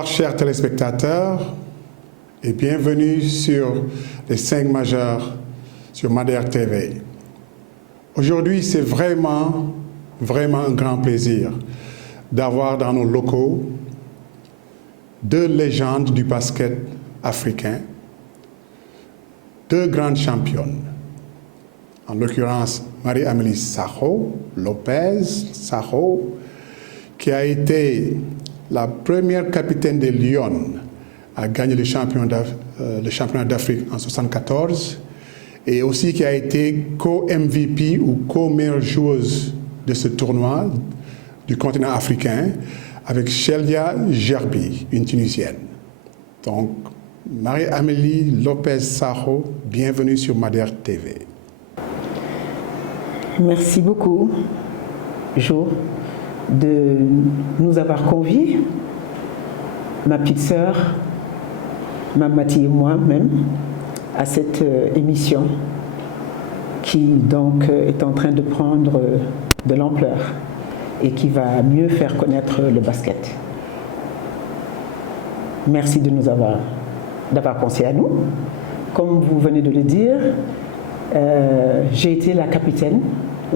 Bonsoir chers téléspectateurs et bienvenue sur les 5 majeurs sur Madère TV. Aujourd'hui, c'est vraiment un grand plaisir d'avoir dans nos locaux 2 légendes du basket africain, 2 grandes championnes. En l'occurrence, Marie-Amélie Sakho, Lopez Sakho, qui a été la première capitaine des Lions à gagner le championnat d'Afrique en 1974 et aussi qui a été co-MVP ou co-meilleure joueuse de ce tournoi du continent africain avec Chelia Gerbi, une Tunisienne. Donc, Marie-Amélie Lopez Sakho, bienvenue sur Madère TV. Merci beaucoup, Jo, de nous avoir conviés, ma petite sœur, Mamati et moi-même, à cette émission qui donc est en train de prendre de l'ampleur et qui va mieux faire connaître le basket. Merci de d'avoir pensé à nous. Comme vous venez de le dire, j'ai été la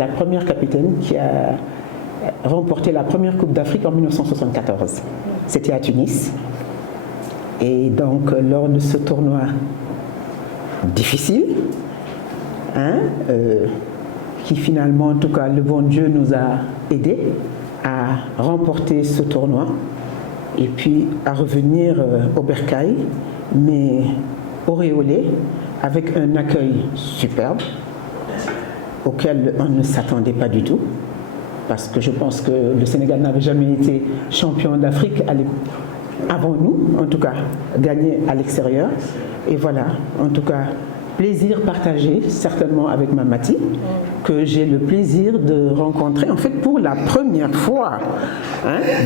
première capitaine qui a remporté la première Coupe d'Afrique en 1974. C'était à Tunis. Et donc, lors de ce tournoi difficile, qui finalement, en tout cas, le bon Dieu nous a aidés à remporter ce tournoi et puis à revenir au bercail, mais auréolé, avec un accueil superbe auquel on ne s'attendait pas du tout, parce que je pense que le Sénégal n'avait jamais été champion d'Afrique avant nous, en tout cas, gagné à l'extérieur. Et voilà, en tout cas, plaisir partagé, certainement avec Mamati, que j'ai le plaisir de rencontrer, en fait, pour la première fois,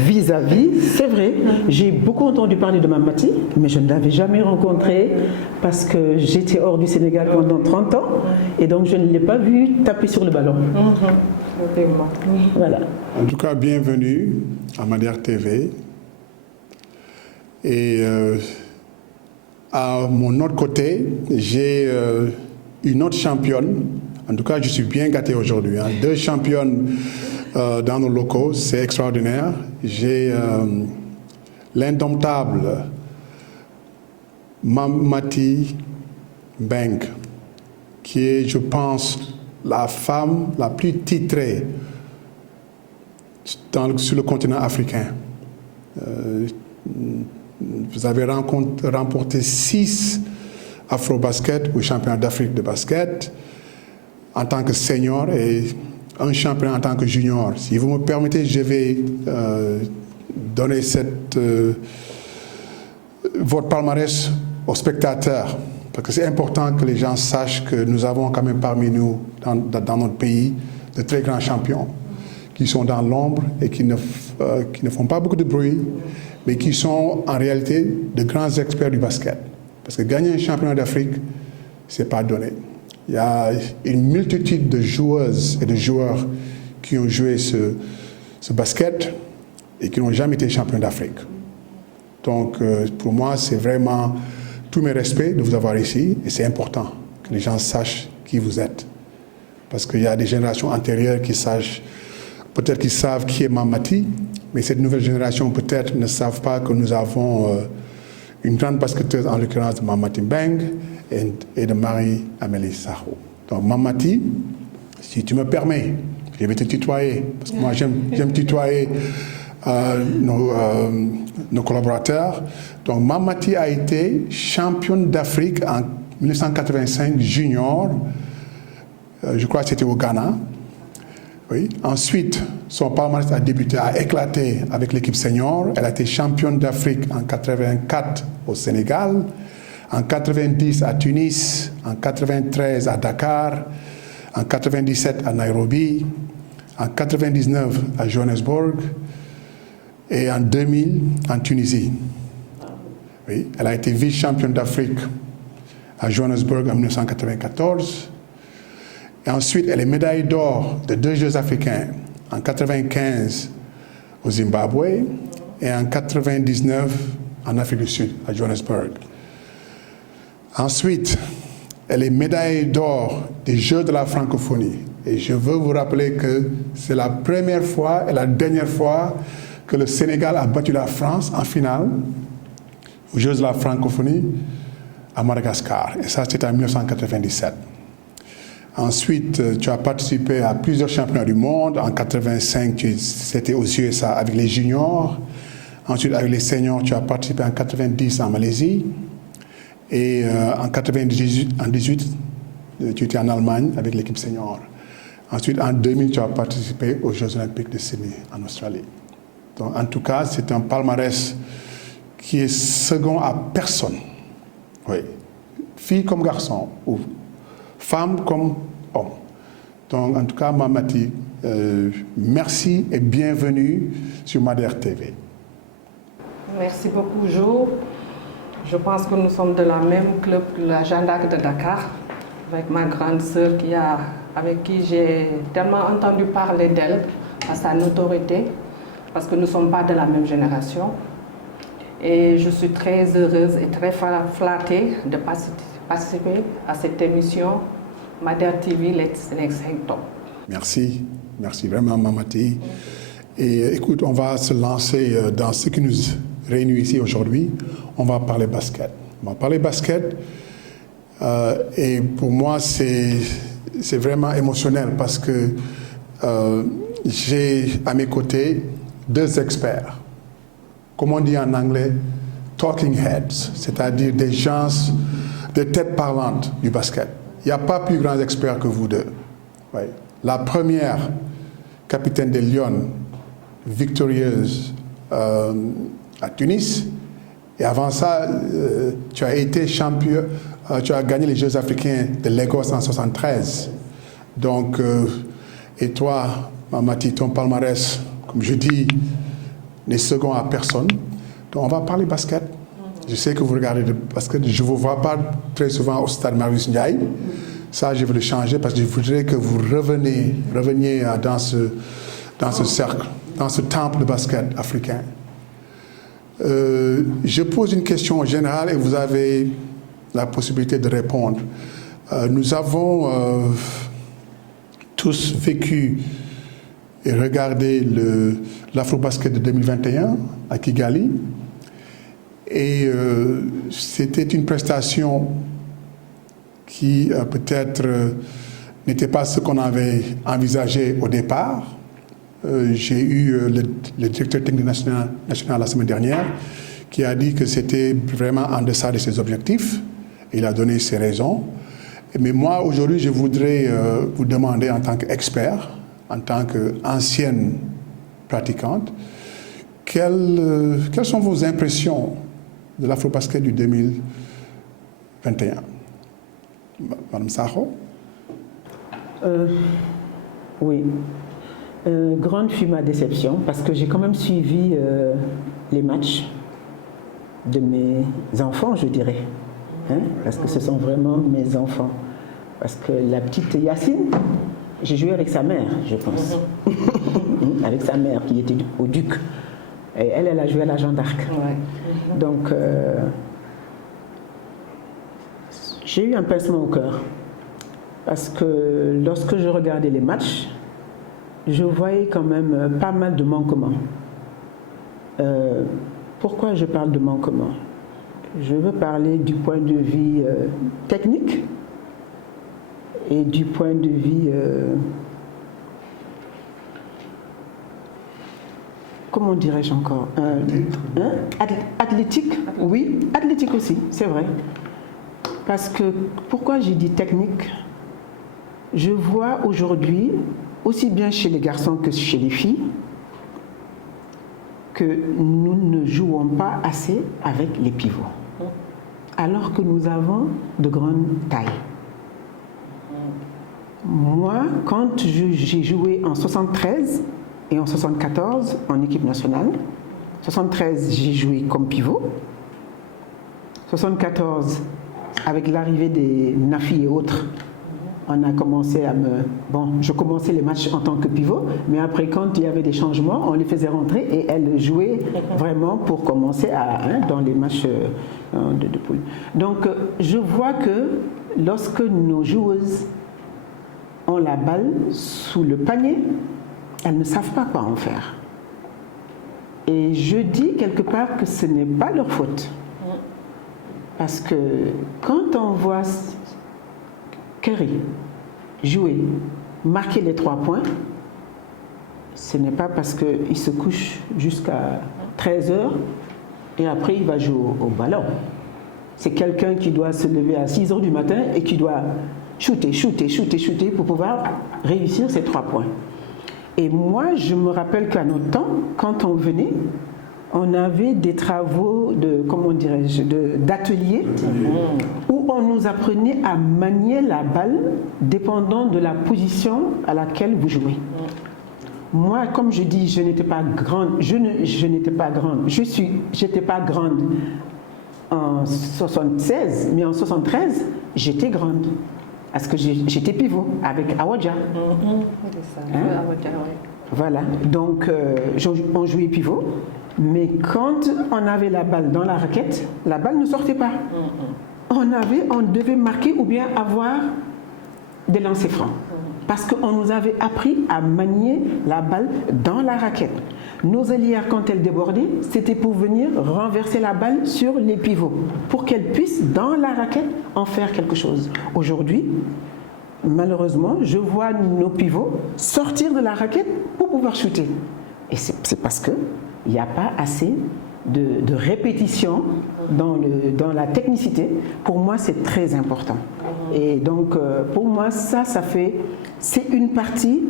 vis-à-vis. C'est vrai, j'ai beaucoup entendu parler de Mamati, mais je ne l'avais jamais rencontré parce que j'étais hors du Sénégal pendant 30 ans, et donc je ne l'ai pas vu taper sur le ballon. Voilà. En tout cas, bienvenue à Madère TV. Et à mon autre côté, j'ai une autre championne. En tout cas, je suis bien gâté aujourd'hui. 2 championnes dans nos locaux, c'est extraordinaire. J'ai l'indomptable Mamati Mbengue, qui est, je pense, la femme la plus titrée sur le continent africain. Vous avez remporté 6 Afro-Basket ou championnat d'Afrique de basket en tant que senior et un championnat en tant que junior. Si vous me permettez, je vais donner votre palmarès aux spectateurs, parce que c'est important que les gens sachent que nous avons quand même parmi nous, dans notre pays, de très grands champions qui sont dans l'ombre et qui ne font pas beaucoup de bruit, mais qui sont en réalité de grands experts du basket. Parce que gagner un championnat d'Afrique, ce n'est pas donné. Il y a une multitude de joueuses et de joueurs qui ont joué ce basket et qui n'ont jamais été champions d'Afrique. Donc, pour moi, c'est vraiment tous mes respects de vous avoir ici, et c'est important que les gens sachent qui vous êtes. Parce qu'il y a des générations antérieures qui sachent, peut-être qu'ils savent qui est Mamati, mais cette nouvelle génération peut-être ne savent pas que nous avons une grande basketteuse, en l'occurrence de Mamati Mbengue et de Marie-Amélie Sakho. Donc Mamati, si tu me permets, je vais te tutoyer, parce que moi j'aime tutoyer nos collaborateurs. Donc Mamati a été championne d'Afrique en 1985 junior, je crois que c'était au Ghana. Oui. Ensuite, son palmarès a débuté, a éclaté avec l'équipe senior. Elle a été championne d'Afrique en 84 au Sénégal, en 90 à Tunis, en 93 à Dakar, en 97 à Nairobi, en 99 à Johannesburg et en 2000 en Tunisie. Oui. Elle a été vice-championne d'Afrique à Johannesburg en 1994. Et ensuite, elle est médaille d'or de 2 Jeux africains, en 1995 au Zimbabwe et en 1999 en Afrique du Sud, à Johannesburg. Ensuite, elle est médaillée d'or des Jeux de la francophonie. Et je veux vous rappeler que c'est la première fois et la dernière fois que le Sénégal a battu la France en finale aux Jeux de la francophonie à Madagascar. Et ça, c'était en 1997. Ensuite, tu as participé à plusieurs championnats du monde. En 85, c'était aux USA avec les juniors. Ensuite, avec les seniors, tu as participé en 90 en Malaisie. Et en 98, tu étais en Allemagne avec l'équipe senior. Ensuite, en 2000, tu as participé aux Jeux olympiques de Sydney en Australie. Donc, en tout cas, c'est un palmarès qui est second à personne. Oui. Fille comme garçon, ou femme comme homme. Donc, en tout cas, Mamati, merci et bienvenue sur Madère TV. Merci beaucoup, Jo. Je pense que nous sommes de la même club que la Jeanne d'Arc de Dakar, avec ma grande sœur avec qui j'ai tellement entendu parler d'elle, à sa notoriété, parce que nous ne sommes pas de la même génération. Et je suis très heureuse et très flattée de participer à cette émission Madère TV Let's Next Top. Merci, merci vraiment Mamati. Et écoute, on va se lancer dans ce qui nous réunit ici aujourd'hui. On va parler basket. On va parler basket et pour moi c'est vraiment émotionnel parce que j'ai à mes côtés deux experts, comme on dit en anglais, talking heads, c'est-à-dire des gens, des têtes parlantes du basket. Il n'y a pas plus grands experts que vous deux. Oui. La première, capitaine des Lions, victorieuse à Tunis. Et avant ça, tu as été champion, tu as gagné les Jeux africains de Lagos en 1973. Donc, et toi, Mamati, ton palmarès, comme je dis, n'est second à personne. Donc, on va parler basket. Je sais que vous regardez le basket. Je ne vous vois pas très souvent au stade Marius Ndiaye. Ça, je veux le changer parce que je voudrais que vous reveniez dans ce cercle, dans ce temple de basket africain. Je pose une question générale et vous avez la possibilité de répondre. Nous avons tous vécu et regardé l'Afro-Basket de 2021 à Kigali. Et c'était une prestation qui peut-être n'était pas ce qu'on avait envisagé au départ. J'ai eu le directeur technique national la semaine dernière qui a dit que c'était vraiment en deçà de ses objectifs. Il a donné ses raisons. Mais moi, aujourd'hui, je voudrais vous demander en tant qu'expert, en tant qu'ancienne pratiquante, quelles sont vos impressions de l'Afro-Basket du 2021? Madame Sakho? Oui. Grande fut ma déception parce que j'ai quand même suivi les matchs de mes enfants, je dirais. Hein, parce que ce sont vraiment mes enfants. Parce que la petite Yacine, j'ai joué avec sa mère, je pense. Avec sa mère qui était au Duc. Et elle a joué à la Jeanne d'Arc. Ouais. Donc, j'ai eu un pincement au cœur. Parce que lorsque je regardais les matchs, je voyais quand même pas mal de manquements. Pourquoi je parle de manquements? Je veux parler du point de vue technique et du point de vue, comment dirais-je encore, athlétique. Oui, athlétique aussi, c'est vrai. Parce que, pourquoi j'ai dit technique? Je vois aujourd'hui, aussi bien chez les garçons que chez les filles, que nous ne jouons pas assez avec les pivots, alors que nous avons de grandes tailles. Moi, quand j'ai joué en 73 et en 74 en équipe nationale, 73 j'ai joué comme pivot, 74 avec l'arrivée des Nafi et autres, on a commencé à me... Bon, je commençais les matchs en tant que pivot, mais après, quand il y avait des changements, on les faisait rentrer et elles jouaient vraiment pour commencer dans les matchs de poule. Donc, je vois que lorsque nos joueuses ont la balle sous le panier, elles ne savent pas quoi en faire. Et je dis quelque part que ce n'est pas leur faute. Parce que quand on voit Curry jouer, marquer les 3 points, ce n'est pas parce qu'il se couche jusqu'à 13h et après il va jouer au ballon. C'est quelqu'un qui doit se lever à 6h du matin et qui doit shooter pour pouvoir réussir ces 3 points. Et moi, je me rappelle qu'à notre temps, quand on venait, on avait des travaux d'atelier où on nous apprenait à manier la balle dépendant de la position à laquelle vous jouez. Moi, comme je dis, je n'étais pas grande, j'étais pas grande en 76, mais en 73, j'étais grande. Parce que j'étais pivot avec Awadja. Voilà, donc on jouait pivot. Mais quand on avait la balle dans la raquette, la balle ne sortait pas. On devait marquer ou bien avoir des lancers francs. Parce qu'on nous avait appris à manier la balle dans la raquette. Nos ailières, quand elles débordaient, c'était pour venir renverser la balle sur les pivots, pour qu'elles puissent, dans la raquette, en faire quelque chose. Aujourd'hui, malheureusement, je vois nos pivots sortir de la raquette pour pouvoir shooter. Et c'est parce qu'il n'y a pas assez de répétition dans la technicité. Pour moi, c'est très important. Et donc, pour moi, c'est une partie,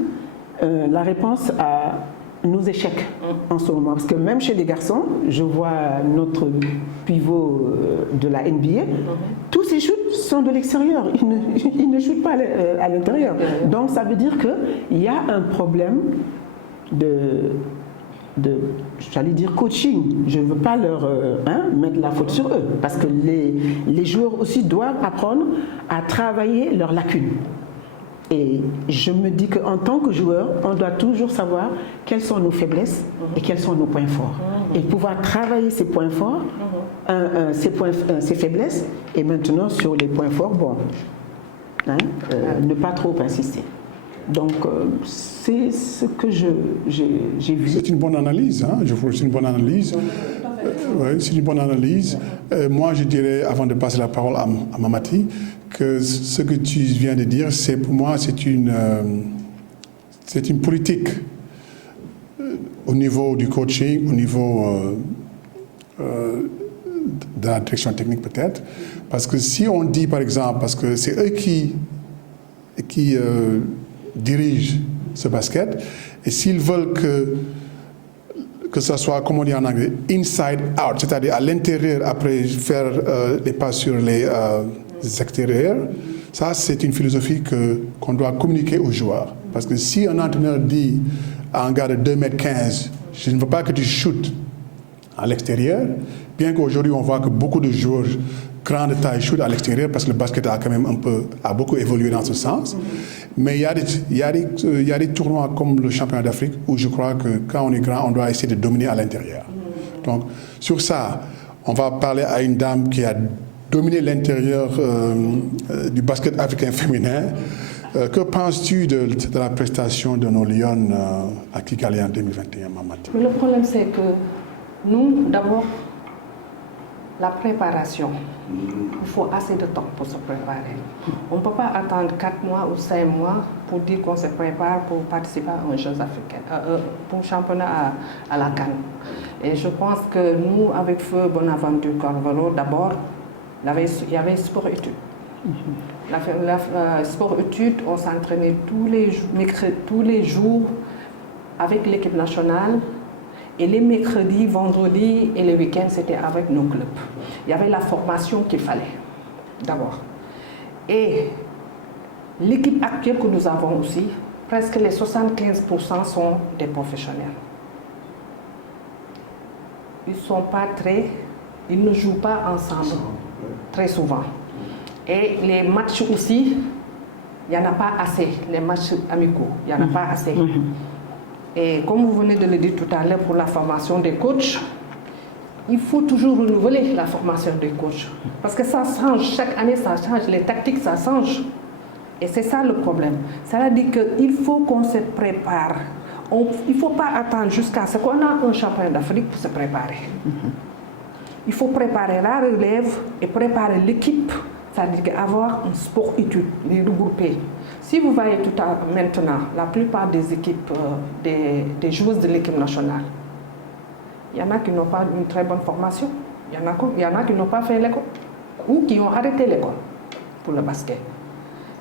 la réponse à nos échecs en ce moment. Parce que même chez les garçons, je vois notre pivot de la NBA, tous ces shoots sont de l'extérieur. Ils ne shootent pas à l'intérieur. Donc, ça veut dire qu'il y a un problème j'allais dire coaching. Je ne veux pas leur mettre la faute sur eux, parce que les joueurs aussi doivent apprendre à travailler leurs lacunes. Et je me dis qu'en tant que joueur, on doit toujours savoir quelles sont nos faiblesses et quels sont nos points forts. Et pouvoir travailler ces points forts, ces faiblesses, et maintenant sur les points forts, ne pas trop insister. Donc, c'est ce que j'ai vu. C'est une bonne analyse, je trouve que c'est une bonne analyse. Oui, c'est une bonne analyse. Moi, je dirais, avant de passer la parole à Mamati, que ce que tu viens de dire, pour moi, c'est une politique au niveau du coaching, au niveau de la direction technique peut-être. Parce que si on dit, par exemple, parce que c'est eux qui dirigent ce basket, et s'ils veulent que ça soit, comme on dit en anglais, inside out, c'est-à-dire à l'intérieur, après faire les pas sur les extérieurs, ça c'est une philosophie qu'on doit communiquer aux joueurs. Parce que si un entraîneur dit à un gars de 2,15 m, je ne veux pas que tu shootes à l'extérieur, bien qu'aujourd'hui on voit que beaucoup de joueurs grands de taille shootent à l'extérieur, parce que le basket a quand même a beaucoup évolué dans ce sens. Mais il y a des tournois comme le championnat d'Afrique où je crois que quand on est grand, on doit essayer de dominer à l'intérieur. Donc sur ça, on va parler à une dame qui a dominé l'intérieur du basket africain féminin. Que penses-tu de la prestation de nos Lions à Kigali en 2021, Mamati? Le problème, c'est que nous, d'abord, la préparation, il faut assez de temps pour se préparer. On ne peut pas attendre 4 mois ou 5 mois pour dire qu'on se prépare pour participer à un Jeux africains, pour le championnat à la CAN. Et je pense que nous, avec Feu Bonaventure Carvalho, d'abord, il y avait sport-études. Sport-études, on s'entraînait tous les jours avec l'équipe nationale. Et les mercredis, vendredis et les week-ends, c'était avec nos clubs. Il y avait la formation qu'il fallait, d'abord. Et l'équipe actuelle que nous avons aussi, presque les 75% sont des professionnels. Ils ne jouent pas ensemble très souvent. Et les matchs aussi, il n'y en a pas assez, les matchs amicaux, il n'y en a pas assez. Et comme vous venez de le dire tout à l'heure pour la formation des coachs, il faut toujours renouveler la formation des coachs. Parce que ça change, chaque année ça change, les tactiques ça change. Et c'est ça le problème. Ça veut dire qu'il faut qu'on se prépare. Il ne faut pas attendre jusqu'à ce qu'on a un champion d'Afrique pour se préparer. Il faut préparer la relève et préparer l'équipe. C'est-à-dire avoir un sport étude, les regrouper. Si vous voyez tout à maintenant, la plupart des équipes, des joueuses de l'équipe nationale, il y en a qui n'ont pas une très bonne formation. Il y en a qui n'ont pas fait l'école ou qui ont arrêté l'école pour le basket.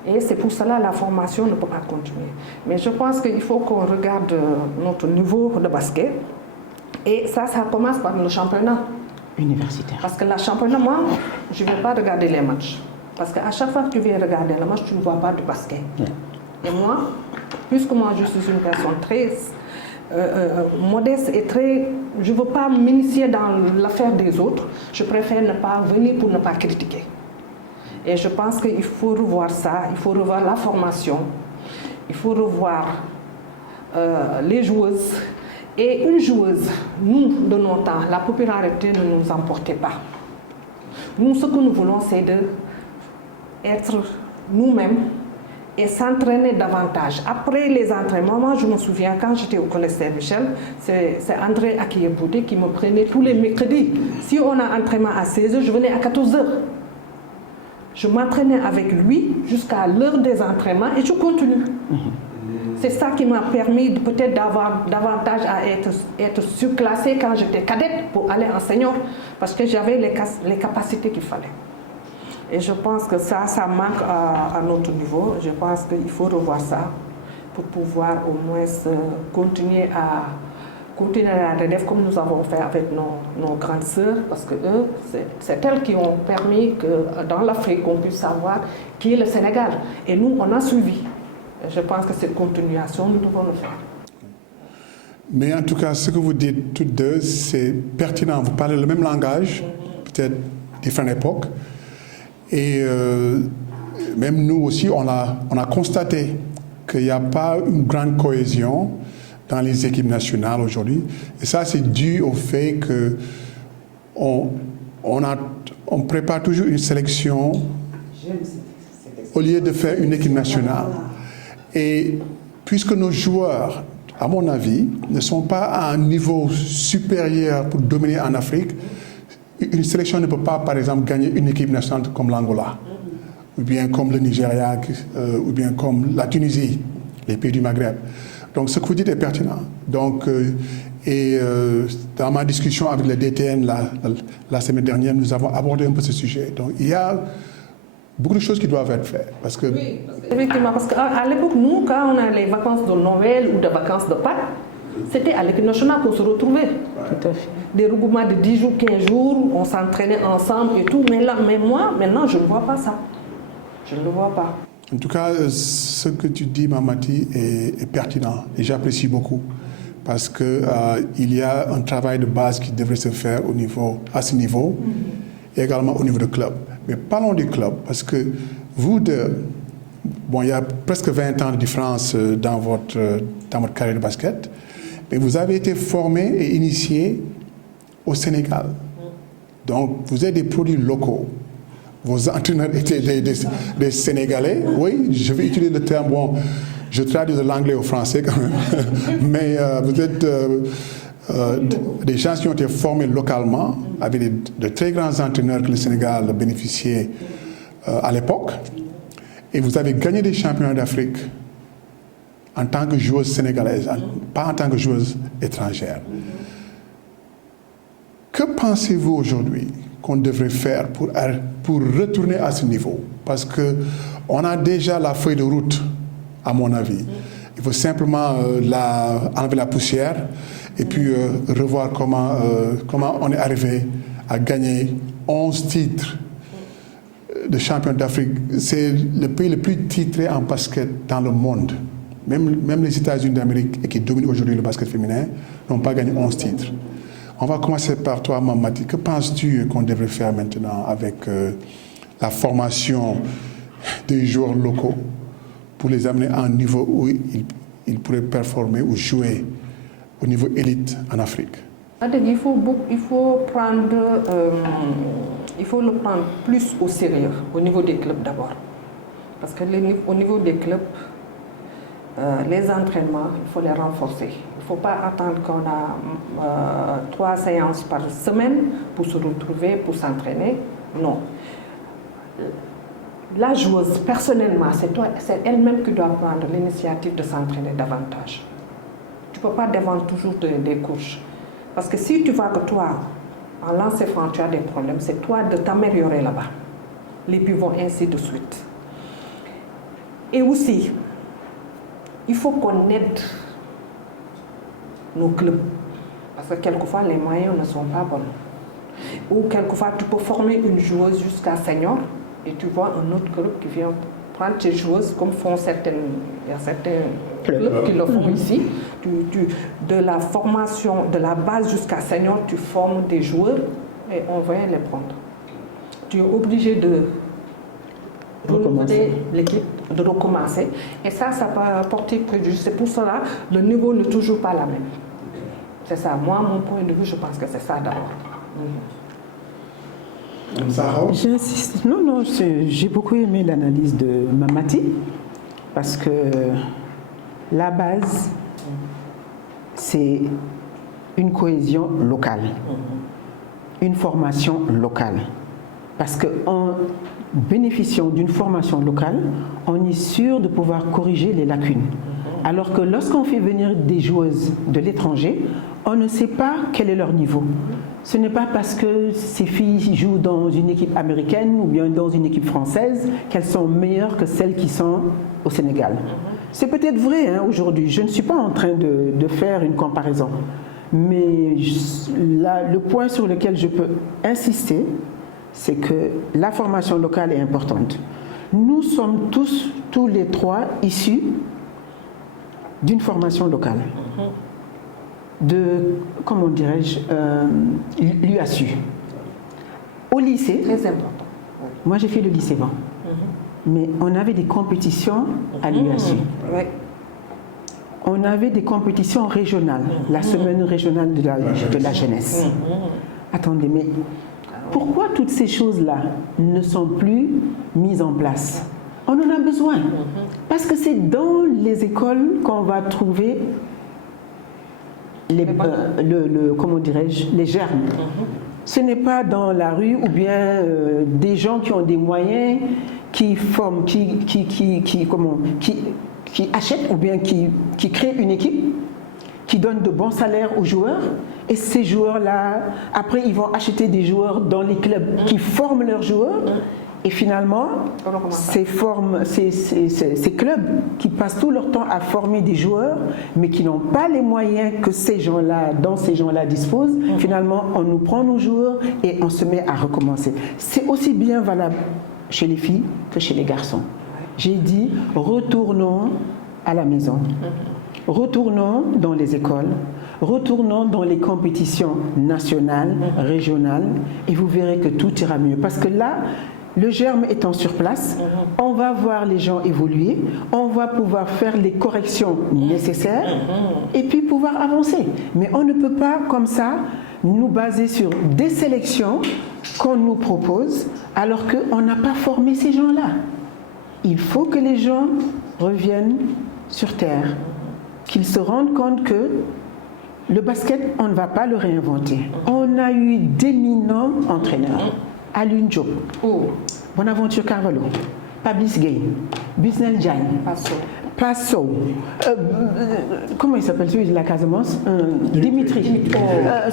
Et c'est pour cela que la formation ne peut pas continuer. Mais je pense qu'il faut qu'on regarde notre niveau de basket. Et ça commence par le championnat universitaire. Parce que le championnat, moi, je ne vais pas regarder les matchs. Parce qu'à chaque fois que tu viens regarder le match, tu ne vois pas de basket. Et moi, puisque moi je suis une personne très modeste et très... Je ne veux pas m'initier dans l'affaire des autres. Je préfère ne pas venir pour ne pas critiquer. Et je pense qu'il faut revoir ça, il faut revoir la formation, il faut revoir les joueuses. Et une joueuse, nous, de nos temps, la popularité ne nous emportait pas. Nous, ce que nous voulons, c'est d'être nous-mêmes et s'entraîner davantage. Après les entraînements, moi je me souviens, quand j'étais au collège Saint-Michel, c'est André Akiyeboudé qui me prenait tous les mercredis. Si on a entraînement à 16h, je venais à 14h. Je m'entraînais avec lui jusqu'à l'heure des entraînements et je continue. C'est ça qui m'a permis peut-être d'avoir davantage à être surclassée quand j'étais cadette pour aller en senior, parce que j'avais les capacités qu'il fallait. Et je pense que ça manque à notre niveau. Je pense qu'il faut revoir ça pour pouvoir au moins continuer la relève comme nous avons fait avec nos grandes sœurs, parce que eux, c'est elles qui ont permis que dans l'Afrique, on puisse savoir qui est le Sénégal. Et nous, on a suivi. Et je pense que cette continuation, nous devons le faire. Mais en tout cas, ce que vous dites toutes deux, c'est pertinent. Vous parlez le même langage, peut-être différentes époques. Et même nous aussi, on a constaté qu'il n'y a pas une grande cohésion dans les équipes nationales aujourd'hui. Et ça, c'est dû au fait qu'on prépare toujours une sélection au lieu de faire une équipe nationale. Et puisque nos joueurs, à mon avis, ne sont pas à un niveau supérieur pour dominer en Afrique, une sélection ne peut pas, par exemple, gagner une équipe nationale comme l'Angola, ou bien comme le Nigeria, ou bien comme la Tunisie, les pays du Maghreb. Donc ce que vous dites est pertinent. Donc, dans ma discussion avec le DTN la semaine dernière, nous avons abordé un peu ce sujet. Donc il y a beaucoup de choses qui doivent être faites. Parce que... Oui, effectivement, parce qu'à l'époque, nous, quand on a les vacances de Noël ou des vacances de Pâques, c'était à l'équipe nationale qu'on se retrouvait. Tout à fait. Des regroupements de 10 jours, 15 jours, on s'entraînait ensemble et tout. Mais moi, maintenant, je ne vois pas ça. Je ne le vois pas. En tout cas, ce que tu dis, Mamati, est pertinent et j'apprécie beaucoup parce qu'il y a un travail de base qui devrait se faire à ce niveau et également au niveau du club. Mais parlons du club parce que vous deux, bon, il y a presque 20 ans de différence dans votre carrière de basket, mais vous avez été formés et initiés au Sénégal. Donc, vous êtes des produits locaux. Vos entraîneurs étaient des Sénégalais. Oui, je vais utiliser le terme, bon, je traduis de l'anglais au français quand même. Mais vous êtes des gens qui ont été formés localement avec de très grands entraîneurs que le Sénégal bénéficiait à l'époque. Et vous avez gagné des championnats d'Afrique en tant que joueuse sénégalaise, pas en tant que joueuse étrangère. Que pensez-vous aujourd'hui qu'on devrait faire pour retourner à ce niveau? Parce qu'on a déjà la feuille de route, à mon avis. Il faut simplement enlever la poussière et puis revoir comment on est arrivé à gagner 11 titres de champion d'Afrique. C'est le pays le plus titré en basket dans le monde. Même les États-Unis d'Amérique, qui dominent aujourd'hui le basket féminin, n'ont pas gagné 11 titres. On va commencer par toi, Mamati. Que penses-tu qu'on devrait faire maintenant avec la formation des joueurs locaux pour les amener à un niveau où ils pourraient performer ou jouer au niveau élite en Afrique? Il faut le prendre plus au sérieux au niveau des clubs d'abord. Parce que au niveau des clubs, les entraînements, il faut les renforcer. Il ne faut pas attendre qu'on a 3 séances par semaine pour se retrouver, pour s'entraîner. Non. La joueuse, personnellement, c'est elle-même qui doit prendre l'initiative de s'entraîner davantage. Tu ne peux pas défendre toujours des couches. Parce que si tu vois que toi, en lancer franc, tu as des problèmes, c'est toi de t'améliorer là-bas. Les pivots, ainsi de suite. Et aussi, il faut qu'on aide nos clubs. Parce que quelquefois, les moyens ne sont pas bons. Ou quelquefois, tu peux former une joueuse jusqu'à senior et tu vois un autre club qui vient prendre tes joueuses, comme font il y a certains clubs qui le font ici. De la formation, de la base jusqu'à senior, tu formes des joueurs et on vient les prendre. Tu es obligé de recommencer l'équipe, de recommencer. Et ça peut porter préjudice. C'est pour cela le niveau n'est toujours pas la même. C'est ça. Moi, mon point de vue, je pense que c'est ça d'abord. J'insiste. Non, j'ai beaucoup aimé l'analyse de Mamati parce que la base, c'est une cohésion locale, une formation locale. Parce qu'en bénéficiant d'une formation locale, on est sûr de pouvoir corriger les lacunes. Alors que lorsqu'on fait venir des joueuses de l'étranger, on ne sait pas quel est leur niveau. Ce n'est pas parce que ces filles jouent dans une équipe américaine ou bien dans une équipe française qu'elles sont meilleures que celles qui sont au Sénégal. C'est peut-être vrai aujourd'hui, je ne suis pas en train de faire une comparaison. Mais là, le point sur lequel je peux insister, c'est que la formation locale est importante. Nous sommes tous les trois issus d'une formation locale. De, comment dirais-je, l'UASU. Au lycée, moi j'ai fait le lycée Van, mais on avait des compétitions à l'UASU. On avait des compétitions régionales, la semaine régionale de la jeunesse. Attendez, mais pourquoi toutes ces choses-là ne sont plus mises en place? On en a besoin, parce que c'est dans les écoles qu'on va trouver comment dirais-je, les germes. Ce n'est pas dans la rue ou bien des gens qui ont des moyens qui forment, qui achètent ou bien qui créent une équipe, qui donnent de bons salaires aux joueurs. Et ces joueurs-là, après, ils vont acheter des joueurs dans les clubs qui forment leurs joueurs. Et finalement, ces clubs qui passent tout leur temps à former des joueurs, mais qui n'ont pas les moyens que ces gens-là disposent, finalement, on nous prend nos joueurs et on se met à recommencer. C'est aussi bien valable chez les filles que chez les garçons. J'ai dit, retournons à la maison. Retournons dans les écoles. Retournons dans les compétitions nationales, régionales, et vous verrez que tout ira mieux. Parce que là, le germe étant sur place, on va voir les gens évoluer, on va pouvoir faire les corrections nécessaires et puis pouvoir avancer. Mais on ne peut pas comme ça nous baser sur des sélections qu'on nous propose alors qu'on n'a pas formé ces gens-là. Il faut que les gens reviennent sur terre, qu'ils se rendent compte que le basket, on ne va pas le réinventer. On a eu d'éminents entraîneurs. Alun Diop, Bonaventure Carvalho, Pablis Gay, Busnel Diagne, Passo, comment il s'appelle celui de la Casamance, Dimitri,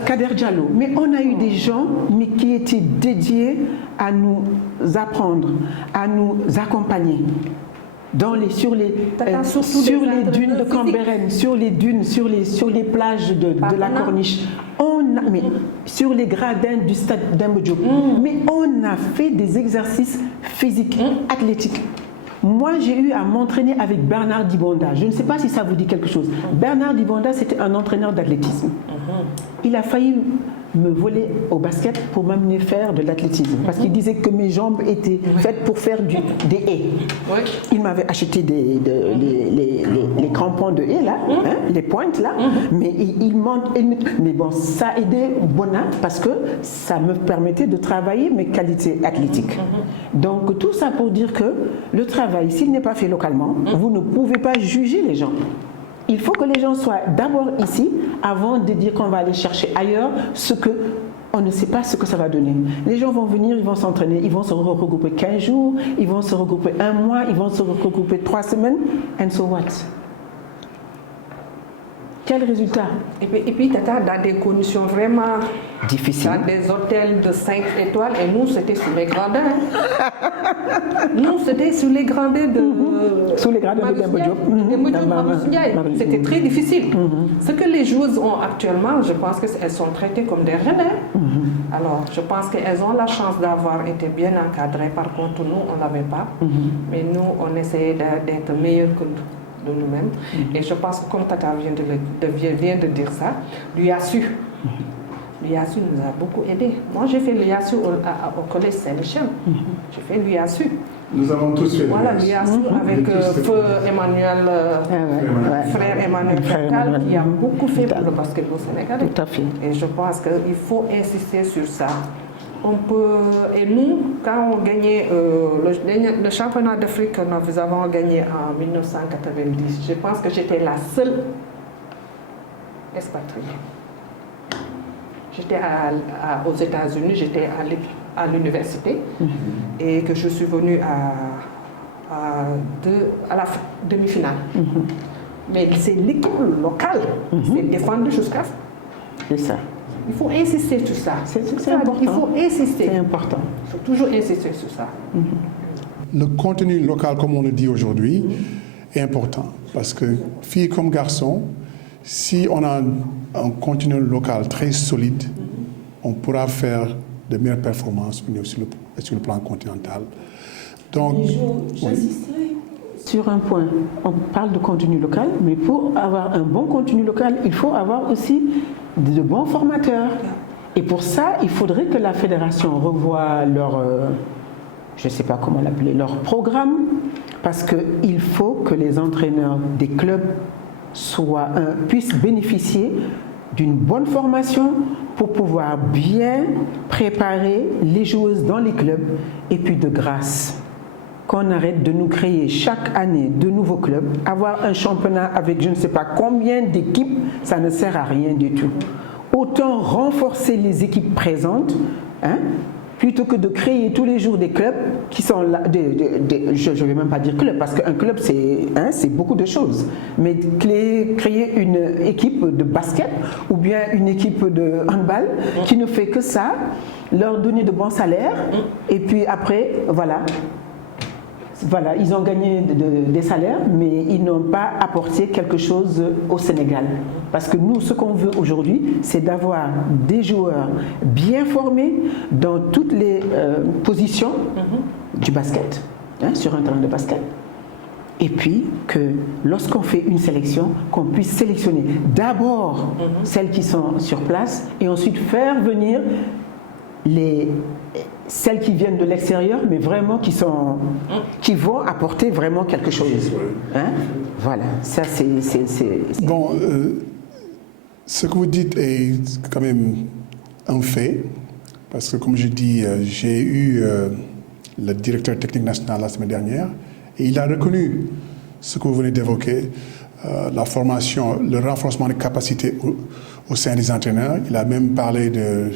Kader Diallo. Mais on a eu des gens qui étaient dédiés à nous apprendre, à nous accompagner. Sur les dunes de Cambérène, sur les plages de la Corniche, mais sur les gradins du stade Demba Diop. Mais on a fait des exercices physiques, athlétiques. Moi, j'ai eu à m'entraîner avec Bernard Dibonda. Je ne sais pas si ça vous dit quelque chose. Bernard Dibonda, c'était un entraîneur d'athlétisme. Il a failli me voler au basket pour m'amener faire de l'athlétisme. Parce qu'il disait que mes jambes étaient faites pour faire des haies. Oui. Il m'avait acheté les crampons de haies, là, hein, les pointes, là. Mais mais bon, ça a aidé Bona parce que ça me permettait de travailler mes qualités athlétiques. Donc, tout ça pour dire que le travail, s'il n'est pas fait localement, vous ne pouvez pas juger les gens. Il faut que les gens soient d'abord ici avant de dire qu'on va aller chercher ailleurs ce que on ne sait pas ce que ça va donner. Les gens vont venir, ils vont s'entraîner, ils vont se regrouper 15 jours, ils vont se regrouper 1 mois, ils vont se regrouper 3 semaines, and so what? Quel résultat? Et puis Tata, dans des conditions vraiment difficiles. Dans des hôtels de 5 étoiles, et nous, c'était sur les gradins. Nous, c'était sur les gradins de... Sous les gradins de Demba Diop. C'était très difficile. Ce que les joueuses ont actuellement, je pense qu'elles sont traitées comme des reines. Alors, je pense qu'elles ont la chance d'avoir été bien encadrées. Par contre, nous, on ne l'avait pas. Mais nous, on essayait d'être meilleurs que de nous-mêmes. Et je pense que comme Tata vient de dire ça, l'UASU nous a beaucoup aidés. Moi, j'ai fait l'UASU au collège Saint-Michel. J'ai fait l'UASU. Nous avons tous fait l'UASU avec feu Emmanuel, frère Emmanuel Fatal, qui a beaucoup fait pour le basketball sénégalais. Tout à fait. Et je pense qu'il faut insister sur ça. Et nous, quand on gagnait le championnat d'Afrique que nous avons gagné en 1990, je pense que j'étais la seule expatriée. J'étais aux États-Unis, j'étais à l'université et que je suis venue à la demi-finale. Mais c'est l'équipe locale qui s'est défendue jusqu'à ça. C'est ça. Il faut insister sur ça. C'est important. Il faut insister. C'est important. Il faut toujours insister sur ça. Le contenu local, comme on le dit aujourd'hui, est important. Parce que, filles comme garçons, si on a un contenu local très solide, on pourra faire de meilleures performances sur le plan continental. Donc, j'insisterai sur un point. On parle de contenu local, mais pour avoir un bon contenu local, il faut avoir aussi de bons formateurs. Et pour ça, il faudrait que la fédération revoie leur, je ne sais pas comment l'appeler, leur programme, parce qu'il faut que les entraîneurs des clubs puissent bénéficier d'une bonne formation pour pouvoir bien préparer les joueuses dans les clubs. Et puis de grâce, qu'on arrête de nous créer chaque année de nouveaux clubs, avoir un championnat avec je ne sais pas combien d'équipes, ça ne sert à rien du tout. Autant renforcer les équipes présentes, plutôt que de créer tous les jours des clubs qui sont là, je ne vais même pas dire club, parce qu'un club c'est beaucoup de choses, mais créer une équipe de basket ou bien une équipe de handball qui ne fait que ça, leur donner de bons salaires, et puis après, voilà, ils ont gagné des salaires, mais ils n'ont pas apporté quelque chose au Sénégal. Parce que nous, ce qu'on veut aujourd'hui, c'est d'avoir des joueurs bien formés dans toutes les positions du basket, sur un terrain de basket. Et puis que lorsqu'on fait une sélection, qu'on puisse sélectionner d'abord celles qui sont sur place et ensuite faire venir celles qui viennent de l'extérieur, mais vraiment qui vont apporter vraiment quelque chose. Voilà, ça c'est... Bon, ce que vous dites est quand même un fait, parce que comme je dis, j'ai eu le directeur technique national la semaine dernière, et il a reconnu ce que vous venez d'évoquer, la formation, le renforcement des capacités au sein des entraîneurs. Il a même parlé de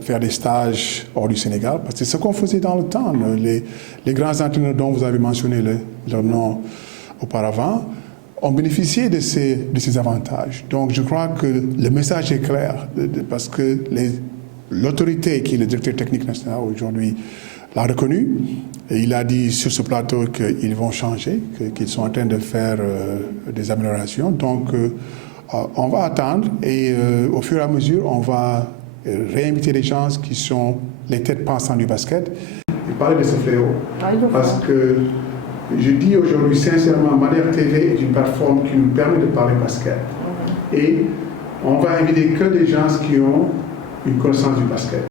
faire des stages hors du Sénégal, parce que c'est ce qu'on faisait dans le temps. Les grands entraîneurs dont vous avez mentionné leur nom auparavant ont bénéficié de ces avantages. Donc je crois que le message est clair, parce que l'autorité qui est le directeur technique national aujourd'hui l'a reconnu, et il a dit sur ce plateau qu'ils vont changer, qu'ils sont en train de faire des améliorations. Donc on va attendre, et au fur et à mesure, on va réinviter les gens qui sont les têtes pensantes du basket. Il parlait de ce fléau, parce que je dis aujourd'hui sincèrement, Madère TV est une plateforme qui nous permet de parler basket. Et on va inviter que des gens qui ont une connaissance du basket.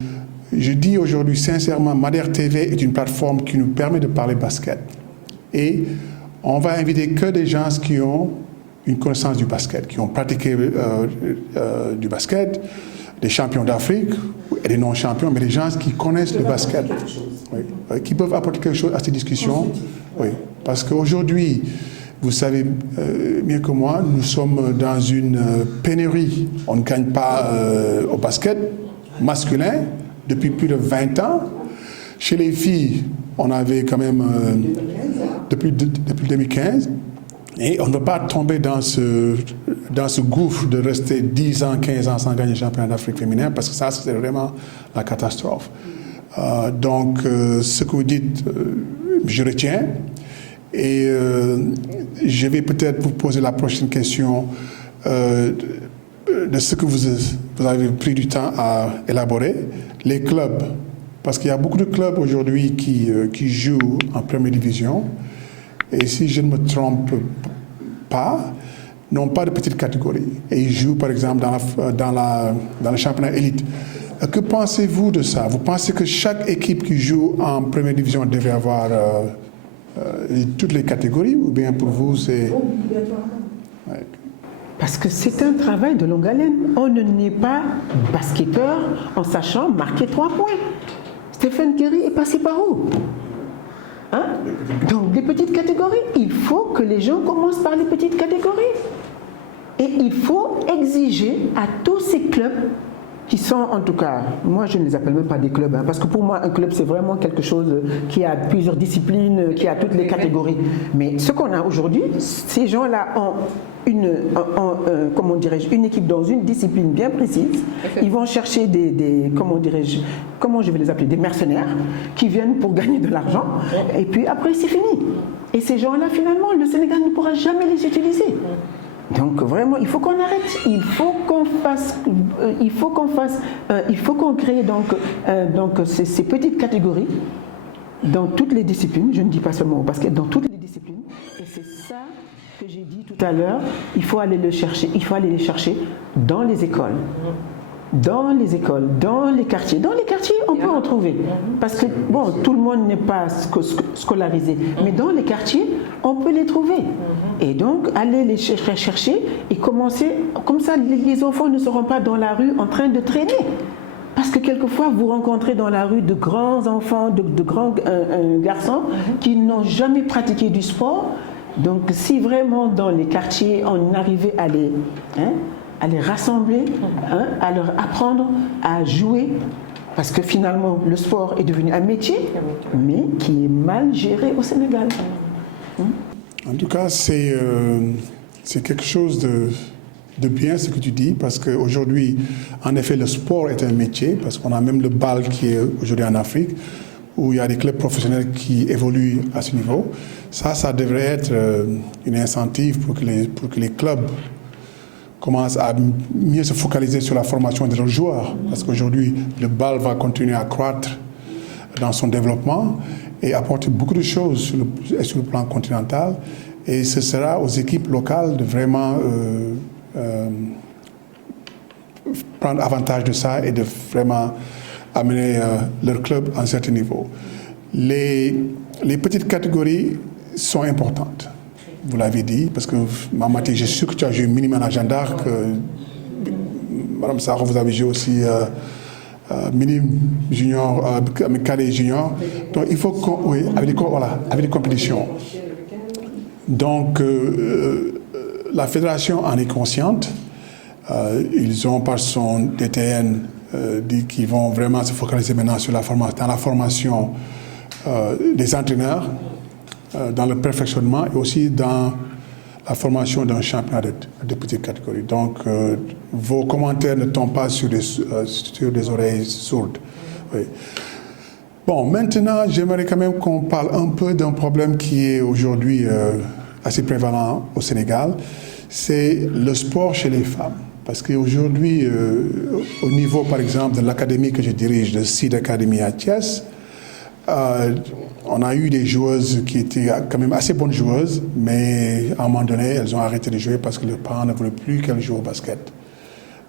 Je dis aujourd'hui sincèrement, Madère TV est une plateforme qui nous permet de parler basket. Et on va inviter que des gens qui ont une connaissance du basket, qui ont pratiqué du basket, des champions d'Afrique et des non-champions, mais des gens qui connaissent le basket, oui, qui peuvent apporter quelque chose à ces discussions. Oui, parce qu'aujourd'hui, vous savez mieux que moi, nous sommes dans une pénurie. On ne gagne pas au basket masculin depuis plus de 20 ans. Chez les filles, on avait quand même depuis 2015. Et on ne va pas tomber dans ce gouffre de rester 10 ans, 15 ans sans gagner le championnat d'Afrique féminin, parce que ça, c'est vraiment la catastrophe. Donc, ce que vous dites, je retiens. Et je vais peut-être vous poser la prochaine question de ce que vous avez pris du temps à élaborer. Les clubs, parce qu'il y a beaucoup de clubs aujourd'hui qui jouent en première division. Et si je ne me trompe pas, n'ont pas de petite catégorie. Et ils jouent, par exemple, dans le championnat élite. Que pensez-vous de ça? Vous pensez que chaque équipe qui joue en première division devrait avoir toutes les catégories? Ou bien pour vous, c'est... Ouais. Parce que c'est un travail de longue haleine. On ne naît pas basketteur en sachant marquer 3 points. Stephen Curry est passé par où? Hein? Donc, les petites catégories, il faut que les gens commencent par les petites catégories. Et il faut exiger à tous ces clubs qui sont, en tout cas, moi je ne les appelle même pas des clubs, parce que pour moi un club c'est vraiment quelque chose qui a plusieurs disciplines, qui a toutes les catégories. Mais ce qu'on a aujourd'hui, ces gens-là ont une équipe dans une discipline bien précise. Ils vont chercher comment je vais les appeler, des mercenaires qui viennent pour gagner de l'argent. Et puis après c'est fini. Et ces gens-là finalement, le Sénégal ne pourra jamais les utiliser. Donc vraiment, il faut qu'on arrête, il faut qu'on crée donc ces petites catégories dans toutes les disciplines, je ne dis pas seulement au basket, dans toutes les disciplines. Et c'est ça que j'ai dit tout à l'heure, il faut aller les chercher dans les écoles. Dans les écoles, dans les quartiers. Dans les quartiers, on peut en trouver. Parce que, bon, tout le monde n'est pas scolarisé. Mais dans les quartiers, on peut les trouver. Et donc, aller les chercher et commencer. Comme ça, les enfants ne seront pas dans la rue en train de traîner. Parce que quelquefois, vous rencontrez dans la rue de grands enfants, de grands garçons qui n'ont jamais pratiqué du sport. Donc, si vraiment dans les quartiers, on arrivait à les rassembler, à leur apprendre à jouer, parce que finalement le sport est devenu un métier, mais qui est mal géré au Sénégal. En tout cas, c'est quelque chose de bien ce que tu dis, parce qu'aujourd'hui, en effet, le sport est un métier, parce qu'on a même le bal qui est aujourd'hui en Afrique, où il y a des clubs professionnels qui évoluent à ce niveau. Ça devrait être une incentive pour que les clubs commencent à mieux se focaliser sur la formation de leurs joueurs. Parce qu'aujourd'hui, le bal va continuer à croître dans son développement et apporter beaucoup de choses sur le plan continental. Et ce sera aux équipes locales de vraiment prendre avantage de ça et de vraiment amener leur club à un certain niveau. Les petites catégories sont importantes. Vous l'avez dit, parce que Mamati, je suis sûr que tu as joué minimum à Jeanne d'Arc. Madame Sarah, vous avez joué aussi minime junior, cadet junior. Donc il faut avec des compétitions. Donc la fédération en est consciente. Ils ont par son DTN dit qu'ils vont vraiment se focaliser maintenant sur dans la formation des entraîneurs, dans le perfectionnement et aussi dans la formation d'un championnat de petite catégorie. Donc, vos commentaires ne tombent pas sur des oreilles sourdes. Oui. Bon, maintenant, j'aimerais quand même qu'on parle un peu d'un problème qui est aujourd'hui assez prévalent au Sénégal. C'est le sport chez les femmes. Parce qu'aujourd'hui, au niveau, par exemple, de l'académie que je dirige, de Seed Academy à Thiès, on a eu des joueuses qui étaient quand même assez bonnes joueuses, mais à un moment donné, elles ont arrêté de jouer parce que leurs parents ne voulaient plus qu'elles jouent au basket.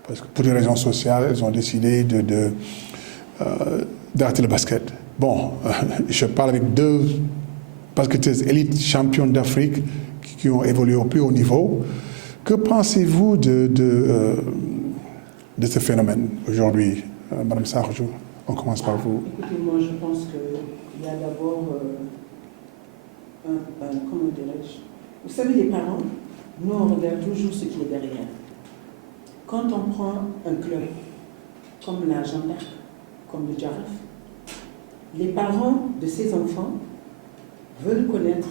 parce que pour des raisons sociales, elles ont décidé d'arrêter le basket. Bon, je parle avec 2 basketteuses élites championnes d'Afrique qui ont évolué au plus haut niveau. Que pensez-vous de ce phénomène aujourd'hui? Madame Sarjou, on commence par vous. Écoutez, moi je pense qu'il y a d'abord comment dirais-je? Vous savez, les parents, nous on regarde toujours ce qui est derrière. Quand on prend un club comme la Jeanne d'Arc, comme le Jaraaf, les parents de ces enfants veulent connaître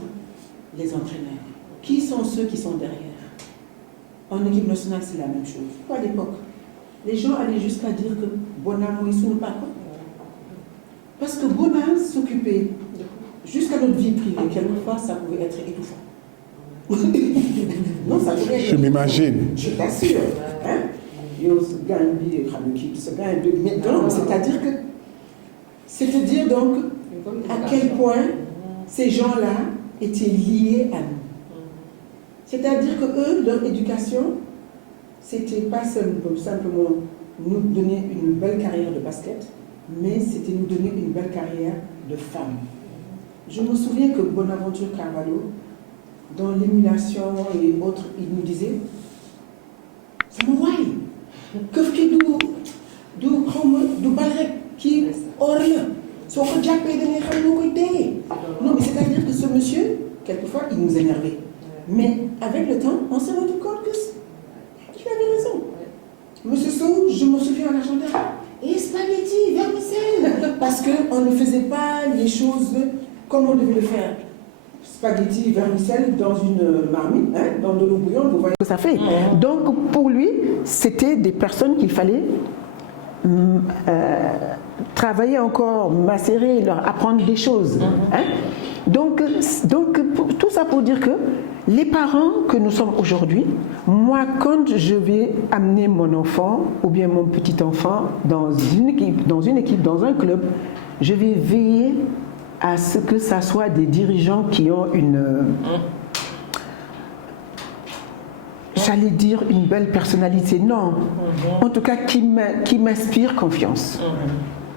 les entraîneurs. Qui sont ceux qui sont derrière? En équipe nationale, c'est la même chose. À l'époque, les gens allaient jusqu'à dire que Bona Moïse ne pas quoi. Parce que Bona s'occupait jusqu'à notre vie privée. Quelquefois, ça pouvait être étouffant. Non, ça pouvait être. Je m'imagine. Je t'assure. Hein? C'est-à-dire que c'est te dire donc à quel point ces gens-là étaient liés à nous. C'est-à-dire que eux, leur éducation, c'était pas simplement nous donner une belle carrière de basket, mais c'était nous donner une belle carrière de femme. Je me souviens que Bonaventure Carvalho, dans l'émulation et autres, il nous disait « Ça me voit, que du balrek qui or la, soo ko jàppee da ngay xam noo koy téye. » Non, mais c'est-à-dire que ce monsieur, quelquefois, il nous énervait. Mais avec le temps, on s'est rendu compte qu'il avait raison. Monsieur Sow, je me souviens en agenda, et spaghetti, vermicelle, parce qu'on ne faisait pas les choses comme on devait le faire. Spaghetti, vermicelle dans une marmite, hein, dans de l'eau bouillante, vous voyez ce que ça fait. Donc pour lui, c'était des personnes qu'il fallait travailler encore, macérer, leur apprendre des choses. Hein. Donc tout ça pour dire que les parents que nous sommes aujourd'hui, moi quand je vais amener mon enfant ou bien mon petit enfant dans une équipe, dans un club, je vais veiller à ce que ça soit des dirigeants qui ont j'allais dire une belle personnalité, non, en tout cas qui m'inspire confiance.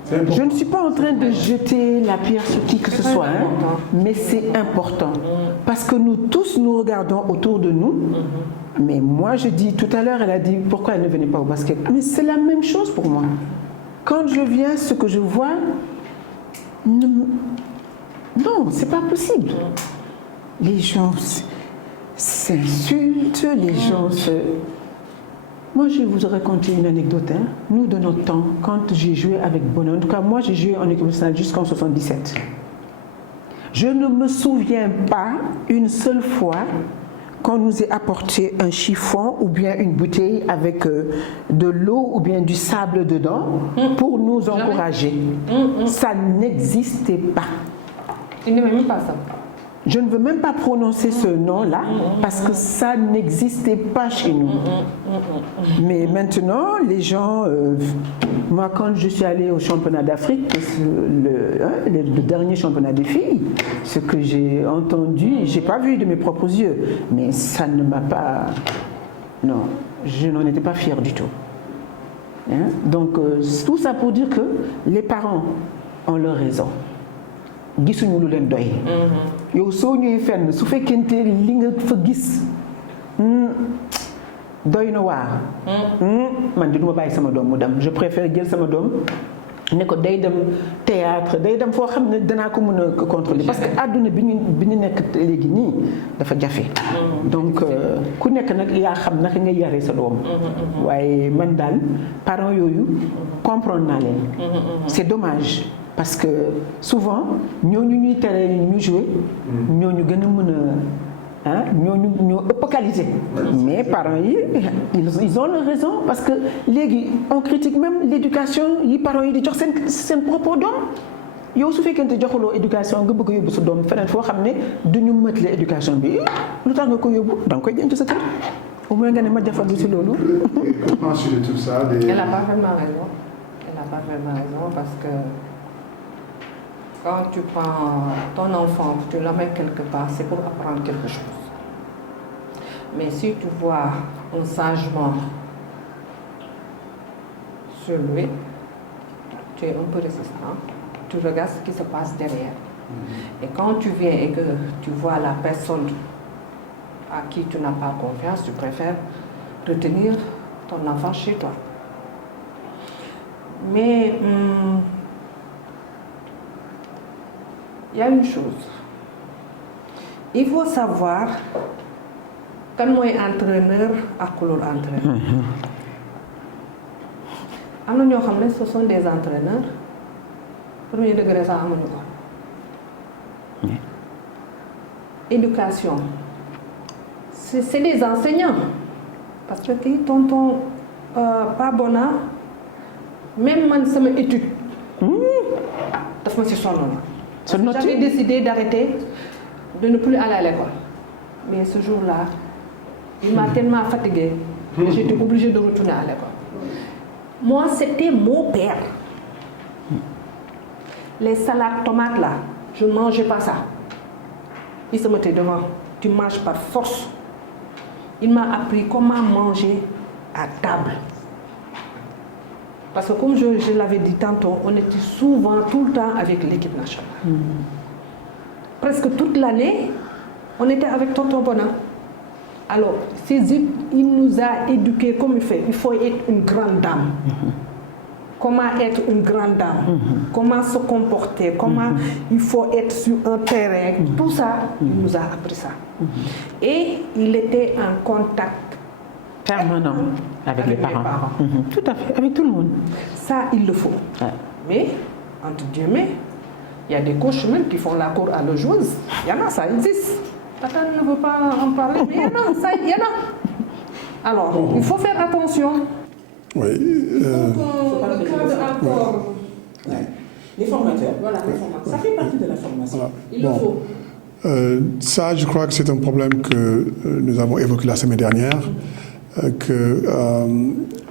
Je ne suis pas en train de jeter la pierre sur qui que ce soit, hein, mais c'est important. Parce que nous tous, nous regardons autour de nous. Mais moi, je dis, tout à l'heure, elle a dit, pourquoi elle ne venait pas au basket? Mais c'est la même chose pour moi. Quand je viens, ce que je vois, non, c'est pas possible. Les gens s'insultent, les gens se... Moi, je vais vous raconter une anecdote. Hein. Nous, de notre temps, quand j'ai joué avec Bona, en tout cas, moi, j'ai joué en équipe nationale jusqu'en 77. Je ne me souviens pas une seule fois qu'on nous ait apporté un chiffon ou bien une bouteille avec de l'eau ou bien du sable dedans pour nous encourager. Ça n'existait pas. Il n'y avait même pas ça. Je ne veux même pas prononcer ce nom-là parce que ça n'existait pas chez nous. Mais maintenant, les gens... moi, quand je suis allée au championnat d'Afrique, le dernier championnat des filles, ce que j'ai entendu, je n'ai pas vu de mes propres yeux, mais ça ne m'a pas... Non, je n'en étais pas fière du tout. Hein? Donc, tout ça pour dire que les parents ont leur raison. Gisuñu lu leen doy. yow soo ñëwee fenn su fekkente li nga fa gis doy na waar. man di duma bàyyi sama doom mu dem je préfère jël sama doom ne ko day dem théâtre day dem foo xam ne danaa ko mën a contrôler parce que àdduna bi ñu nekk léegi nii dafa jafe. donc ku nekk nag yaa xam naka nga yaree sa doom. waaye man daal parents yooyu comprendre naa leen. c'est dommage. Parce que souvent, nous jouer, nous nous qualité. Mais parents, ils ont leur raison parce que on critique même l'éducation, les parents ils disent c'est propre d'homme. yow su fekkente joxuloo éducation nga bëgg yóbbu sa doom feneen foo xam ne duñu mëtale éducation bi lu tax nga ko yóbbu da nga koy denc sa kër au moins nga ne ma jafandu si loolu. Ensuite de tout ça, elle a parfaitement raison. Elle a parfaitement raison parce que quand tu prends ton enfant, tu l'amènes quelque part, c'est pour apprendre quelque chose. Mais si tu vois un changement surlevé, tu es un peu résistant, tu regardes ce qui se passe derrière. Et quand tu viens et que tu vois la personne à qui tu n'as pas confiance, tu préfères retenir ton enfant chez toi. Mais il y a une chose. Il faut savoir kan mooy entraîneur ak ku dul entraîneur. Am na ñoo xam ne ce sont des entraîneurs premier degré sax amuñu ko. Éducation c'est des enseignants parce que kii tonton pas bona même man sama étude daf ma si sonn. J'avais décidé d'arrêter de ne plus aller à l'école. Mais ce jour-là, il m'a tellement fatiguée que j'étais obligée de retourner à l'école. Moi, c'était mon père. Les salades tomates là, je ne mangeais pas ça. Il se mettait devant, tu manges par force. Il m'a appris comment manger à table. Parce que comme je l'avais dit tantôt, on était souvent, tout le temps avec l'équipe nationale. Presque toute l'année, on était avec Tonton Bona. Alors, il nous a éduqués comme il fait. Il faut être une grande dame. Comment être une grande dame, comment se comporter, comment il faut être sur un terrain. Tout ça, il nous a appris ça. Et il était en contact permanent avec les parents. Tout à fait, avec tout le monde. Ça, il le faut. Ouais. Mais, entre guillemets, il y a des coachs même qui font la cour à la joueuse. Il y en a, ça existe. Tata ne veut pas en parler, mais il y en a, ça, il y en a. Alors, il faut faire attention. Oui. Il faut que le cadre accord. Les formateurs, voilà, les formateurs. Ça fait partie de la formation. Voilà. Il le faut. Ça, je crois que c'est un problème que nous avons évoqué la semaine dernière, que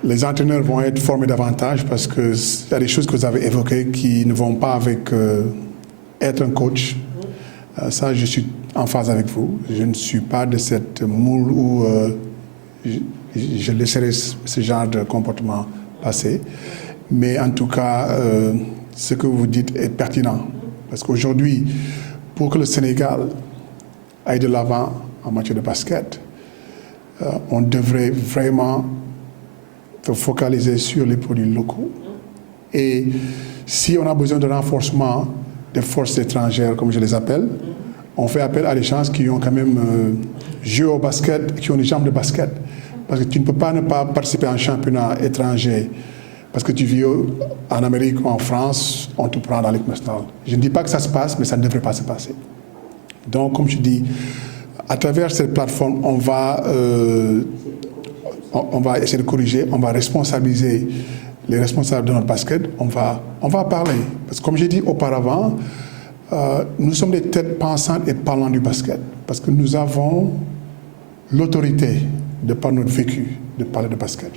les entraîneurs vont être formés davantage parce qu'il y a des choses que vous avez évoquées qui ne vont pas avec être un coach. Ça, je suis en phase avec vous. Je ne suis pas de cette moule où je laisserai ce genre de comportement passer. Mais en tout cas, ce que vous dites est pertinent. Parce qu'aujourd'hui, pour que le Sénégal aille de l'avant en matière de basket, on devrait vraiment se focaliser sur les produits locaux. Et si on a besoin de renforcement des forces étrangères, comme je les appelle, on fait appel à des gens qui ont quand même joué au basket, qui ont des jambes de basket. Parce que tu ne peux pas ne pas participer à un championnat étranger parce que tu vis en Amérique ou en France, on te prend dans l'équipe nationale. Je ne dis pas que ça se passe, mais ça ne devrait pas se passer. Donc, comme je dis, à travers cette plateforme, on va essayer de corriger, on va responsabiliser les responsables de notre basket, on va parler. Parce que comme j'ai dit auparavant, nous sommes des têtes pensantes et parlantes du basket. Parce que nous avons l'autorité, de par notre vécu, de parler de basket.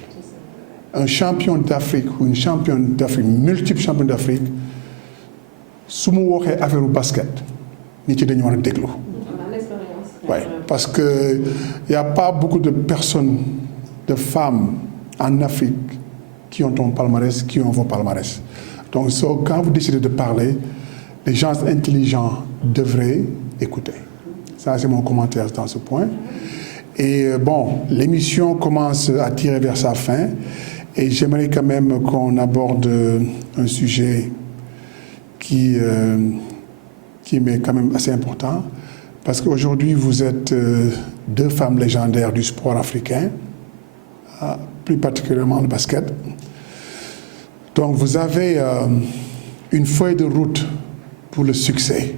Un champion d'Afrique ou une championne d'Afrique, multiple champion d'Afrique, si je parle affaire au basket, nous devons être déglu. Ouais, parce qu'il n'y a pas beaucoup de personnes, de femmes en Afrique qui ont ton palmarès, qui ont vos palmarès. Donc quand vous décidez de parler, les gens intelligents devraient écouter. Ça, c'est mon commentaire dans ce point. Et bon, l'émission commence à tirer vers sa fin et j'aimerais quand même qu'on aborde un sujet qui m'est quand même assez important parce qu'aujourd'hui, vous êtes deux femmes légendaires du sport africain, plus particulièrement le basket. Donc, vous avez une feuille de route pour le succès.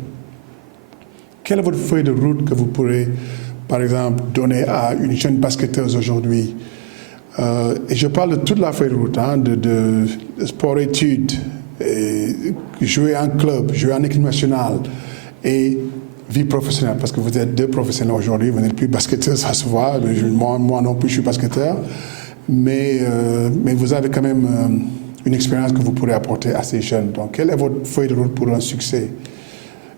Quelle est votre feuille de route que vous pourrez, par exemple, donner à une jeune basketteuse aujourd'hui? Et je parle de toute la feuille de route, de sport-études, jouer en club, jouer en équipe nationale et vie professionnelle. Parce que vous êtes deux professionnels aujourd'hui, vous n'êtes plus basketteur, ça se voit. Moi non plus, je suis basketteur. Mais vous avez quand même une expérience que vous pourrez apporter à ces jeunes. Donc, quelle est votre feuille de route pour un succès?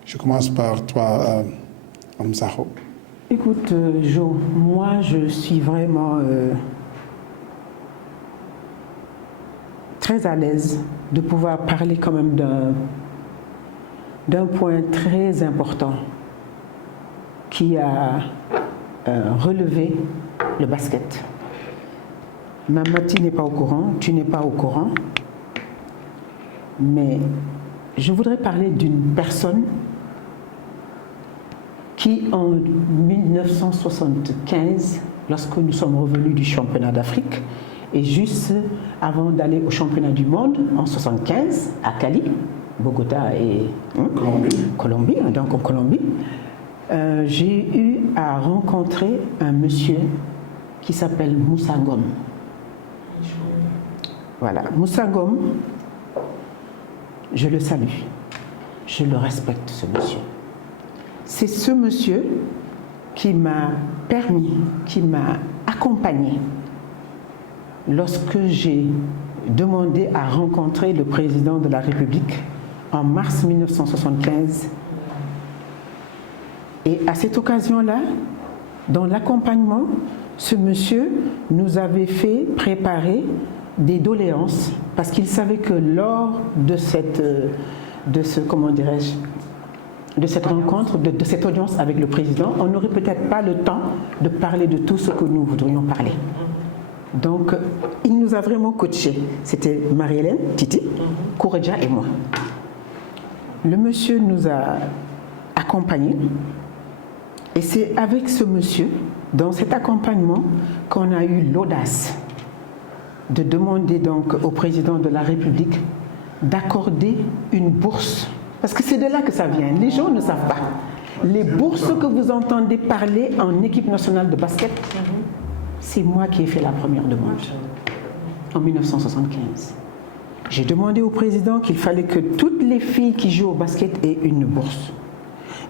Je commence par toi, Mme Sakho. Écoute, Jo, moi, je suis vraiment très à l'aise de pouvoir parler quand même d'un point très important qui a relevé le basket. Mamati n'est pas au courant, tu n'es pas au courant, mais je voudrais parler d'une personne qui, en 1975, lorsque nous sommes revenus du championnat d'Afrique, et juste avant d'aller au championnat du monde, en 1975, à Cali, Bogota et Colombie, donc en Colombie, j'ai eu à rencontrer un monsieur qui s'appelle Moussa Ngom. Voilà, Moussa Ngom, je le salue, je le respecte, ce monsieur. C'est ce monsieur qui m'a permis, qui m'a accompagné lorsque j'ai demandé à rencontrer le président de la République en mars 1975. Et à cette occasion-là, dans l'accompagnement, ce monsieur nous avait fait préparer des doléances parce qu'il savait que lors de cette rencontre, de cette audience avec le président, on n'aurait peut-être pas le temps de parler de tout ce que nous voudrions parler. Donc, il nous a vraiment coachés. C'était Marie-Hélène, Titi, Kouredja et moi. Le monsieur nous a accompagnés et c'est avec ce monsieur, dans cet accompagnement, qu'on a eu l'audace de demander donc au président de la République d'accorder une bourse. Parce que c'est de là que ça vient. Les gens ne savent pas. Les bourses que vous entendez parler en équipe nationale de basket, c'est moi qui ai fait la première demande en 1975. J'ai demandé au président qu'il fallait que toutes les filles qui jouent au basket aient une bourse.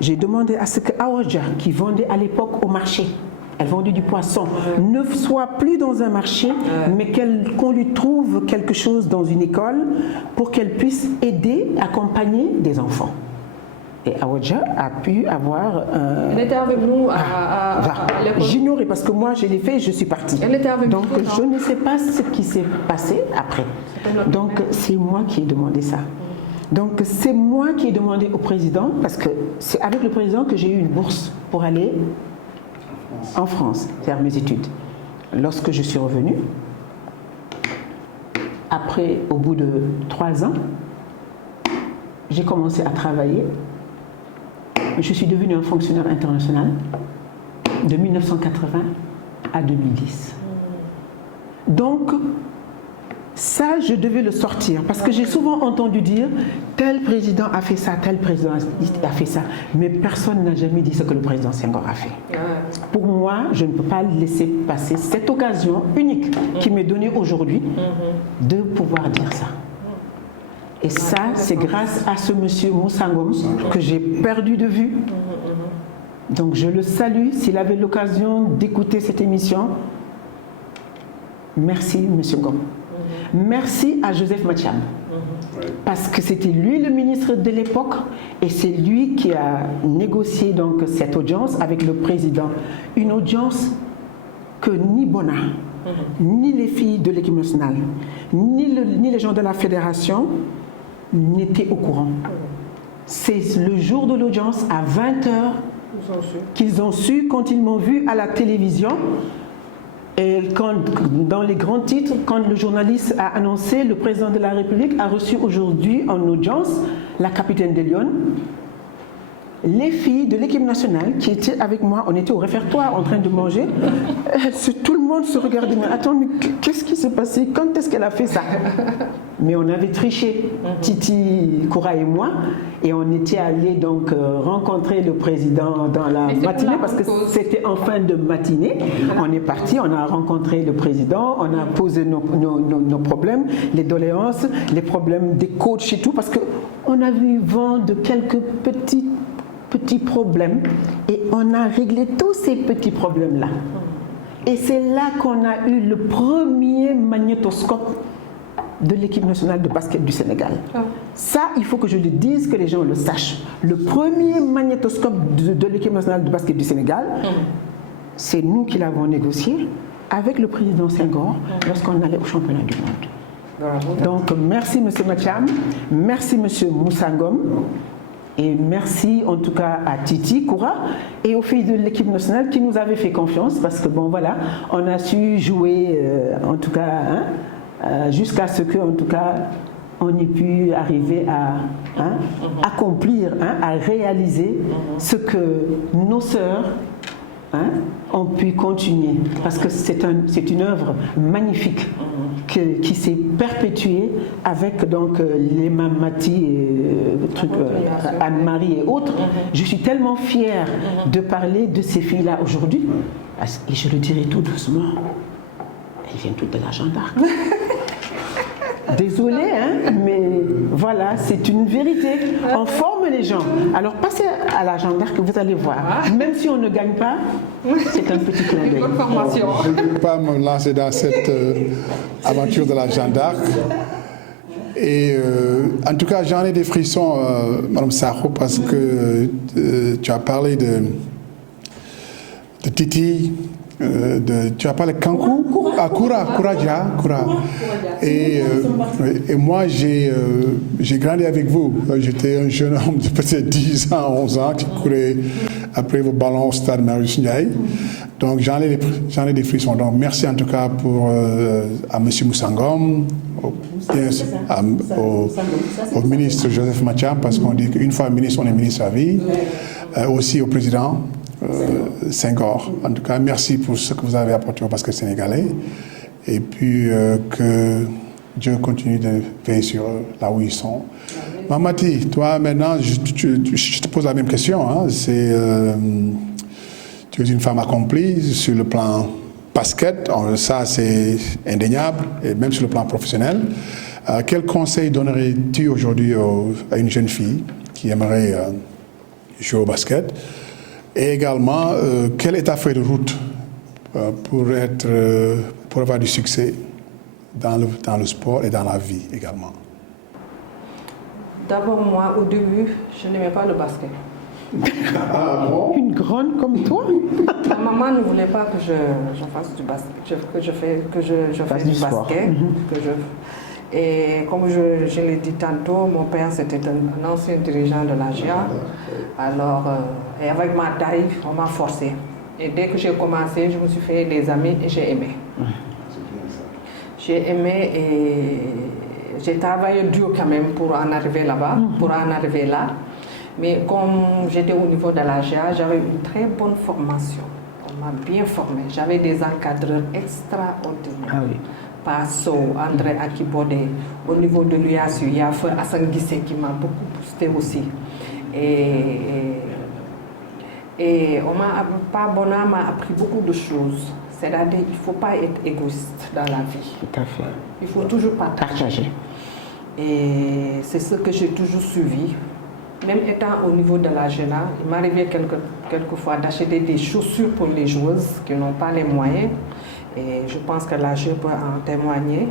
J'ai demandé à ce que Awadja, qui vendait à l'époque au marché, elle vendait du poisson, ne soit plus dans un marché, mais qu'on lui trouve quelque chose dans une école pour qu'elle puisse aider, accompagner des enfants. Et Awadja a pu avoir... Elle était avec nous à l'époque. J'ignorais parce que moi je l'ai fait et je suis partie. Elle était avec Donc nous, je ne sais pas ce qui s'est passé après. Donc c'est moi qui ai demandé ça. Donc c'est moi qui ai demandé au président, parce que c'est avec le président que j'ai eu une bourse pour aller en France faire mes études. Lorsque je suis revenue, après, au bout de 3 ans, j'ai commencé à travailler. Je suis devenue un fonctionnaire international de 1980 à 2010. Donc, ça, je devais le sortir parce que j'ai souvent entendu dire tel président a fait ça, tel président a fait ça, mais personne n'a jamais dit ce que le président Senghor a fait. Pour moi, je ne peux pas laisser passer cette occasion unique qui m'est donnée aujourd'hui de pouvoir dire ça. Et ça, c'est grâce à ce monsieur Moussa Ngom que j'ai perdu de vue. Donc je le salue. S'il avait l'occasion d'écouter cette émission, merci monsieur Ngom. Merci à Joseph Mathiam. Parce que c'était lui le ministre de l'époque et c'est lui qui a négocié donc cette audience avec le président. Une audience que ni Bona, ni les filles de l'équipe nationale, ni les gens de la fédération n'étaient au courant. C'est le jour de l'audience à 20h qu'ils ont su quand ils m'ont vu à la télévision. Et dans les grands titres, quand le journaliste a annoncé le président de la République a reçu aujourd'hui en audience la capitaine des Lions, les filles de l'équipe nationale qui étaient avec moi, on était au réfectoire en train de manger, tout le monde se regardait, mais attends, mais qu'est-ce qui s'est passé? Quand est-ce qu'elle a fait ça? Mais on avait triché, Titi, Koura et moi, et on était allés donc rencontrer le président dans la matinée, parce que c'était en fin de matinée. On est parti, on a rencontré le président, on a posé nos problèmes, les doléances, les problèmes des coachs et tout, parce qu'on avait eu vent de quelques petits problèmes et on a réglé tous ces petits problèmes-là. Et c'est là qu'on a eu le premier magnétoscope de l'équipe nationale de basket du Sénégal. Ça, il faut que je le dise, que les gens le sachent. Le premier magnétoscope de l'équipe nationale de basket du Sénégal, c'est nous qui l'avons négocié avec le président Senghor lorsqu'on allait au championnat du monde. Donc, merci M. Mathiam, merci M. Moussangom, et merci en tout cas à Titi Koura et aux filles de l'équipe nationale qui nous avaient fait confiance parce que bon voilà, on a su jouer en tout cas jusqu'à ce que en tout cas on ait pu arriver à accomplir, à réaliser ce que nos sœurs ont pu continuer parce que c'est une œuvre magnifique qui s'est perpétuée avec donc les Mamati et Anne-Marie et autres. Je suis tellement fière de parler de ces filles-là aujourd'hui et je le dirai tout doucement, elles viennent toutes de la Jeanne d'Arc. Désolée, mais voilà, c'est une vérité. On forme les gens. Alors passez à la Jeanne d'Arc, vous allez voir. Même si on ne gagne pas, c'est un petit clin d'œil. Je ne vais pas me lancer dans cette aventure de la Jeanne d'Arc. Et en tout cas, j'en ai des frissons, Mme Sakho, parce que tu as parlé de Titi. Tu as parlé de Kankou, Koura. Et moi, j'ai grandi avec vous. J'étais un jeune homme de peut-être 10 ans, 11 ans, qui courait après vos ballons au stade Marius Ndiaye. Donc, j'en ai des frissons. Donc, merci en tout cas à M. Moussangom, au ministre Joseph Mathiam, parce qu'on dit qu'une fois ministre, on est ministre à vie. Aussi au président. Senghor. En tout cas, merci pour ce que vous avez apporté au basket sénégalais. Et puis, que Dieu continue de veiller sur eux, là où ils sont. Mamati, toi, maintenant, je te pose la même question. Tu es une femme accomplie sur le plan basket. Ça, c'est indéniable, et même sur le plan professionnel. Quel conseil donnerais-tu aujourd'hui à une jeune fille qui aimerait jouer au basket? Et également, quelle est ta feuille de route pour avoir du succès dans le sport et dans la vie également? D'abord, moi, au début, je n'aimais pas le basket. Une grande comme toi? Ma maman ne voulait pas que je fasse du basket, que je fasse du basket. Et comme je l'ai dit tantôt, mon père c'était un ancien dirigeant de la GIA. Alors, et avec ma taille, on m'a forcé. Et dès que j'ai commencé, je me suis fait des amis et j'ai aimé. J'ai aimé et j'ai travaillé dur quand même pour en arriver là-bas, pour en arriver là. Mais comme j'étais au niveau de la GIA, j'avais une très bonne formation. On m'a bien formé. J'avais des encadreurs extraordinaires. Ah oui. Passo, André Akibode, au niveau de l'UASU, il y a Feu Hassan Guissé qui m'a beaucoup boosté aussi. Et Pabona m'a appris beaucoup de choses. C'est-à-dire qu'il ne faut pas être égoïste dans la vie. Tout à fait. Il faut toujours partager. Et c'est ce que j'ai toujours suivi. Même étant au niveau de la GENA, il m'arrivait quelquefois d'acheter des chaussures pour les joueuses qui n'ont pas les moyens. Et je pense que la GE peut en témoigner.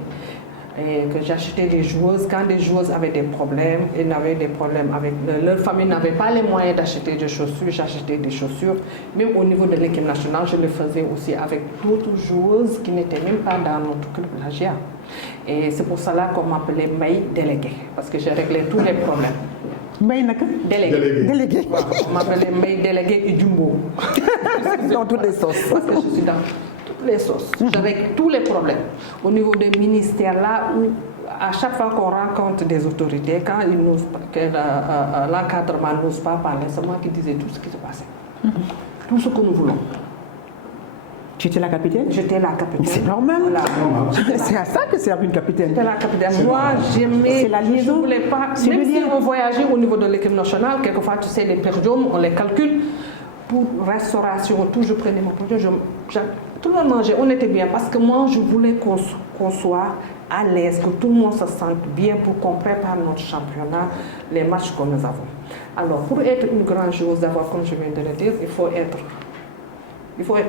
Et que j'achetais des joueuses, quand des joueuses avaient des problèmes, et n'avaient des problèmes avec leur famille, n'avait pas les moyens d'acheter des chaussures, j'achetais des chaussures. Même au niveau de l'équipe nationale, je le faisais aussi avec d'autres joueuses qui n'étaient même pas dans notre club, la GIA. Et c'est pour cela qu'on m'appelait Maï délégué, parce que j'ai réglé tous les problèmes. Maï délégué. Voilà, on m'appelait Maï délégué et Jumbo. Dans toutes les sauces. Parce que je suis dans les sauces. J'avais tous les problèmes. Au niveau des ministères, là où à chaque fois qu'on rencontre des autorités, quand l'encadrement n'ose pas parler, c'est moi qui disais tout ce qui se passait. Tout ce que nous voulons. Tu étais la capitaine? J'étais la capitaine. C'est normal. Voilà. C'est à ça que sert une capitaine. J'étais la capitaine. Moi, j'aimais. C'est la liaison. Je ne voulais pas. Même si on voyageait au niveau de l'équipe nationale, quelquefois, tu sais, les pérdiums, on les calcule. Pour restauration, tout, je prenais mon produit. Tout le monde mangeait, on était bien. Parce que moi, je voulais qu'on soit à l'aise, que tout le monde se sente bien pour qu'on prépare notre championnat, les matchs que nous avons. Alors, pour être une grande chose, d'abord, comme je viens de le dire, il faut être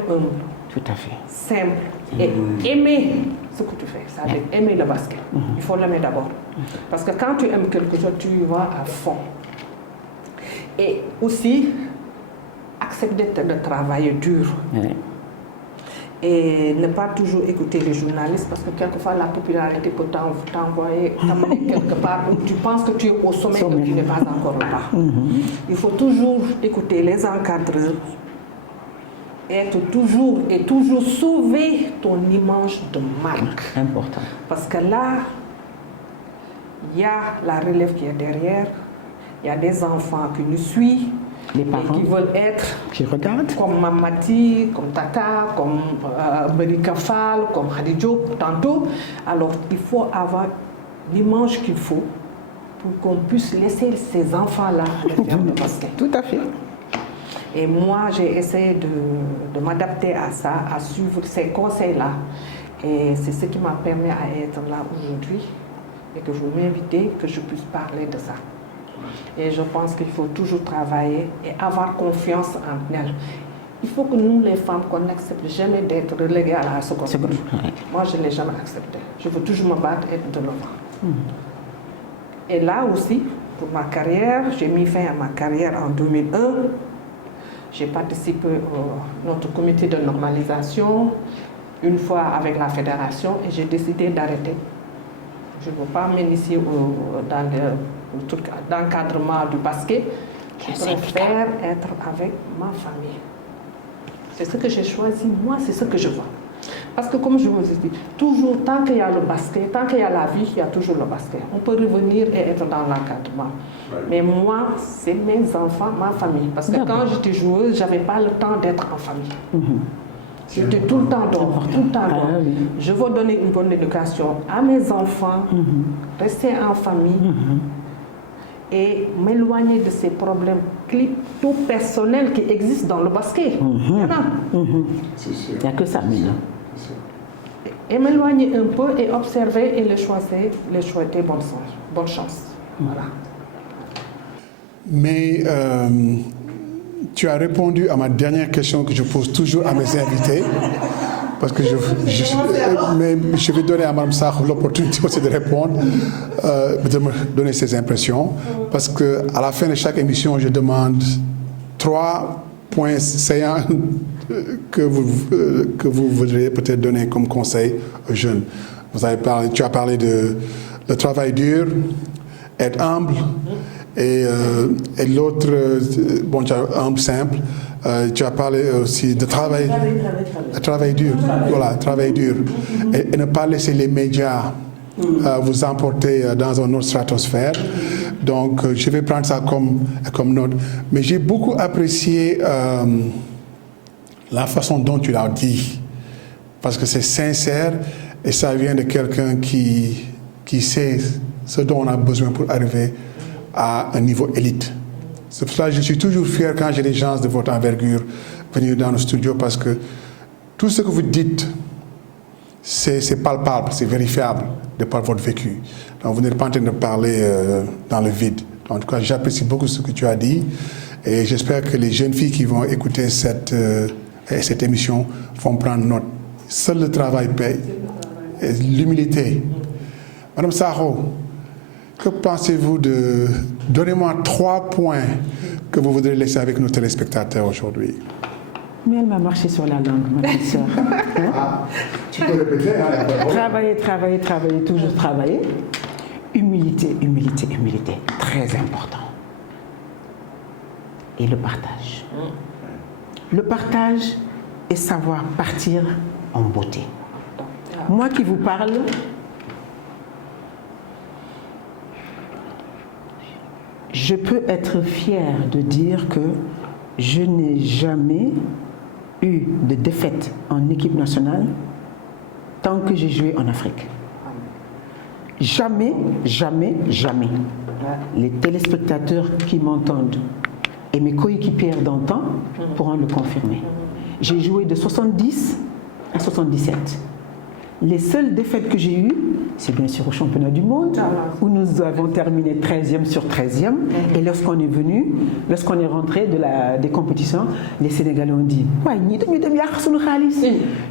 humble. Tout à fait. Simple. Et aimer ce que tu fais. Ça veut dire aimer le basket. Il faut l'aimer d'abord. Parce que quand tu aimes quelque chose, tu y vas à fond. Et aussi, accepter de travailler dur. et ne pas toujours écouter les journalistes parce que quelquefois la popularité peut t'amener quelque part où tu penses que tu es au sommet et que tu n'es pas encore là. Il faut toujours écouter les encadreurs, être toujours sauver ton image de marque. Important. Parce que là, il y a la relève qui est derrière, il y a des enfants qui nous suivent, les parents et qui veulent être qui regardent comme Mamati, comme Tata, comme Berika Fall, comme Khady Diop, tantôt. Alors, il faut avoir l'image qu'il faut pour qu'on puisse laisser ces enfants-là faire le basket. Tout à fait. Et moi, j'ai essayé de m'adapter à ça, à suivre ces conseils-là. Et c'est ce qui m'a permis à être là aujourd'hui et que vous m'invitez, que je puisse parler de ça. Et je pense qu'il faut toujours travailler et avoir confiance en elles. Il faut que nous, les femmes, qu'on n'accepte jamais d'être reléguées à la seconde. Moi, je ne l'ai jamais accepté. Je veux toujours me battre et être de l'avant. Et là aussi, pour ma carrière, j'ai mis fin à ma carrière en 2001. J'ai participé à notre comité de normalisation une fois avec la fédération et j'ai décidé d'arrêter. Je ne veux pas m'initier dans l'encadrement du basket. Je préfère être avec ma famille. C'est ce que j'ai choisi, moi, c'est ce que je veux. Parce que comme je vous ai dit, toujours, tant qu'il y a le basket, tant qu'il y a la vie, il y a toujours le basket. On peut revenir et être dans l'encadrement. Mais moi, c'est mes enfants, ma famille. Parce que quand j'étais joueuse, je n'avais pas le temps d'être en famille. J'étais tout le temps dehors, tout le temps dehors. Je veux donner une bonne éducation à mes enfants, rester en famille et m'éloigner de ces problèmes tout personnels qui existent dans le basket. Il n'y a que ça, maintenant. Et m'éloigner un peu et observer et les souhaiter bonne chance. Voilà. Mais tu as répondu à ma dernière question que je pose toujours à mes invités. Parce que mais je vais donner à Mme Sakho l'opportunité aussi de répondre, de me donner ses impressions. Parce qu'à la fin de chaque émission, je demande 3 points saillants que vous voudriez peut-être donner comme conseil aux jeunes. Tu as parlé de le travail dur, être humble, et l'autre, bon, tu as humble simple. Tu as parlé aussi de travail dur, voilà, travail dur, et ne pas laisser les médias vous emporter dans une autre stratosphère. Donc, je vais prendre ça comme note. Mais j'ai beaucoup apprécié la façon dont tu l'as dit, parce que c'est sincère et ça vient de quelqu'un qui sait ce dont on a besoin pour arriver à un niveau élite. C'est pour ça que je suis toujours fier quand j'ai des gens de votre envergure venir dans le studio parce que tout ce que vous dites, c'est palpable, c'est vérifiable de par votre vécu. Donc vous n'êtes pas en train de parler dans le vide. En tout cas, j'apprécie beaucoup ce que tu as dit et j'espère que les jeunes filles qui vont écouter cette émission vont prendre note. Seul le travail paye. Et l'humilité. Madame Sakho, que pensez-vous de... Donnez-moi 3 points que vous voudrez laisser avec nos téléspectateurs aujourd'hui. Mais elle m'a marché sur la langue, ma petite sœur. Tu peux répéter, hein? Travailler, toujours travailler. Humilité. Très important. Et le partage. Le partage et savoir partir en beauté. Moi qui vous parle, je peux être fière de dire que je n'ai jamais eu de défaite en équipe nationale tant que j'ai joué en Afrique. Jamais. Les téléspectateurs qui m'entendent et mes coéquipières d'antan pourront le confirmer. J'ai joué de 70 à 77. Les seules défaites que j'ai eues, c'est bien sûr au championnat du monde, où nous avons terminé 13e sur 13e. Et lorsqu'on est rentré des compétitions, les Sénégalais ont dit « Ouais,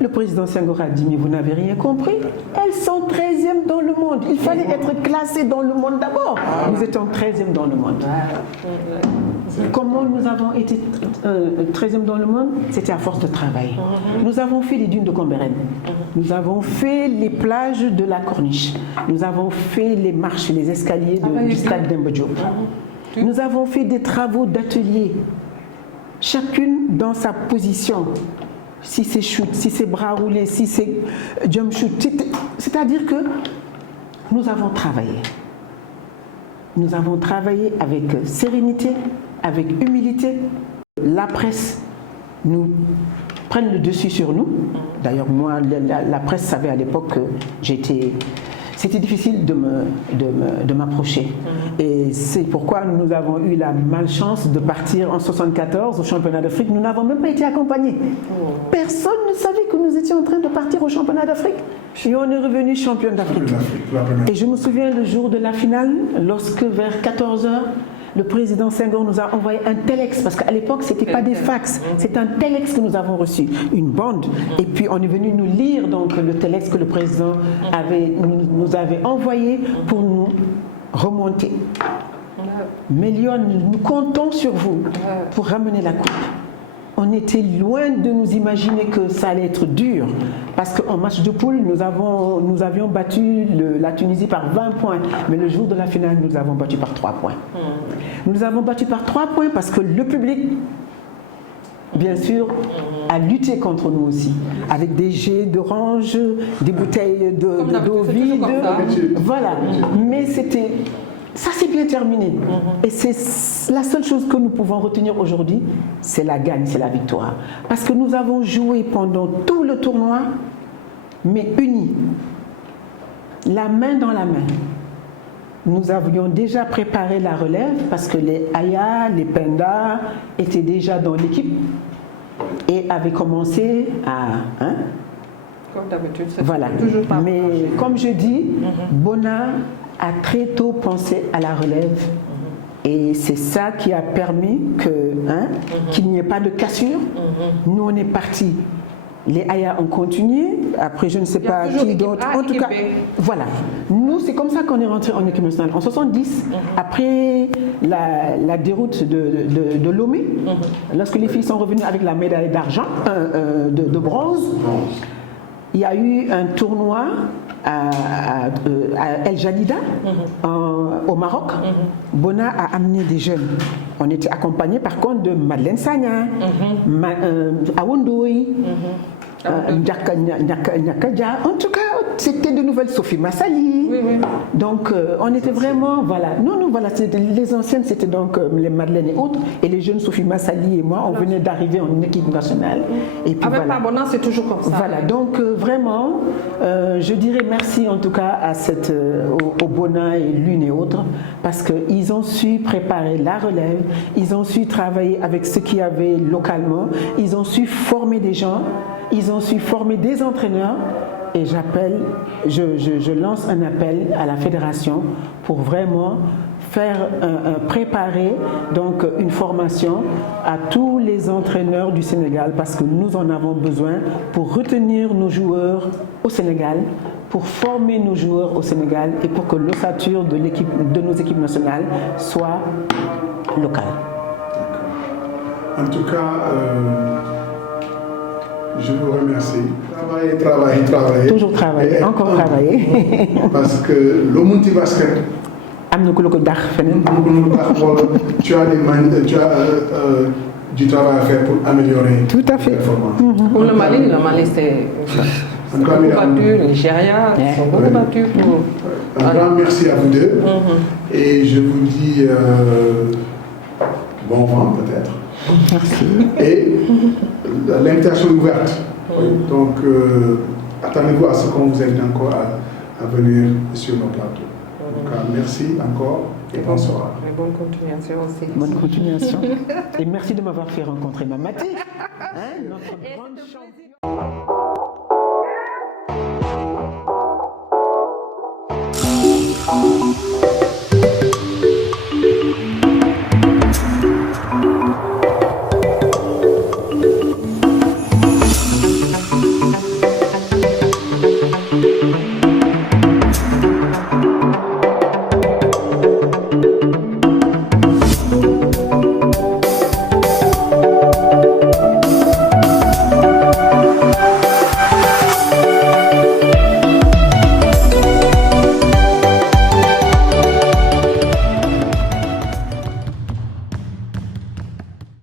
le président Senghor a dit « Mais vous n'avez rien compris, elles sont 13e dans le monde. Il fallait être classé dans le monde d'abord. Nous étions 13e dans le monde. » Comment nous avons été 13e dans le monde? C'était à force de travail. Nous avons fait les dunes de Comberen. Nous avons fait les plages de la Corniche. Nous avons fait les marches, les escaliers du stade Demba Diop. Nous avons fait des travaux d'atelier, chacune dans sa position. Si c'est shoot, si c'est bras roulés, si c'est jump shoot. C'est-à-dire que nous avons travaillé. Nous avons travaillé avec sérénité, avec humilité. La presse nous prenne le dessus sur nous. D'ailleurs, moi, la presse savait à l'époque que c'était difficile de m'approcher. Et c'est pourquoi nous avons eu la malchance de partir en 1974 au championnat d'Afrique. Nous n'avons même pas été accompagnés. Personne ne savait que nous étions en train de partir au championnat d'Afrique. Et on est revenu champion d'Afrique. Et je me souviens le jour de la finale, lorsque vers 14h, le président Senghor nous a envoyé un téléx, parce qu'à l'époque, ce n'était pas des fax, c'est un téléx que nous avons reçu, une bande. Et puis on est venu nous lire donc, le téléx que le président nous avait envoyé pour nous remonter. Mais Lyon, nous comptons sur vous pour ramener la coupe. On était loin de nous imaginer que ça allait être dur, parce qu'en match de poule, nous avions battu la Tunisie par 20 points, mais le jour de la finale, nous avons battu par 3 points. Nous avons battu par 3 points parce que le public, bien sûr, a lutté contre nous aussi, avec des jets d'orange, des bouteilles d'eau vide, voilà. Mais ça s'est bien terminé. Et c'est la seule chose que nous pouvons retenir aujourd'hui, c'est la gagne, c'est la victoire. Parce que nous avons joué pendant tout le tournoi, mais unis, la main dans la main. Nous avions déjà préparé la relève parce que les Aya, les Penda étaient déjà dans l'équipe et avaient commencé à... Comme d'habitude, c'est voilà. toujours pas. Mais comme je dis, Bona a très tôt pensé à la relève et c'est ça qui a permis qu'il n'y ait pas de cassure. Nous, on est partis. Les Aya ont continué. Après, je ne sais pas qui d'autre. En tout cas, voilà. Nous, c'est comme ça qu'on est rentré en équipe nationale. En 70, après la déroute de Lomé, lorsque les filles sont revenues avec la médaille d'argent, de bronze, il y a eu un tournoi à El Jadida, au Maroc. Bona a amené des jeunes. On était accompagnés par contre de Madeleine Sagna, Awondoy, Nyakaja. En tout cas, c'était de nouvelles Sophie Massali. Donc, on était vraiment, voilà. Nous, voilà, les anciennes, c'était donc les Madeleine et autres. Et les jeunes Sophie Massali et moi, on venait d'arriver en équipe nationale. Et puis, avec Bona, c'est toujours comme ça. Voilà, donc vraiment, je dirais merci en tout cas au Bona et l'une et autres, parce qu'ils ont su préparer la relève, ils ont su travailler avec ce qu'il y avait localement, ils ont su former des gens, ils ont su former des entraîneurs. Et je lance un appel à la fédération pour vraiment préparer donc une formation à tous les entraîneurs du Sénégal, parce que nous en avons besoin pour retenir nos joueurs au Sénégal, pour former nos joueurs au Sénégal et pour que l'ossature de nos équipes nationales soit locale. En tout cas, je vous remercie. Travailler. Toujours travailler, encore travailler. Parce que le multi basket, tu as du travail à faire pour améliorer. Tout à fait. Pour le Mali, c'est beaucoup battu, le Nigeria, ils sont beaucoup battus. Un grand merci à vous deux. Et je vous dis bon vent peut-être. Merci. Et l'invitation est ouverte. Donc, attendez-vous à ce qu'on vous invite encore à venir sur nos plateaux. Donc, merci encore et bonsoir. Et bonne continuation aussi. Bonne continuation. Et merci de m'avoir fait rencontrer Mamati, notre grande championne.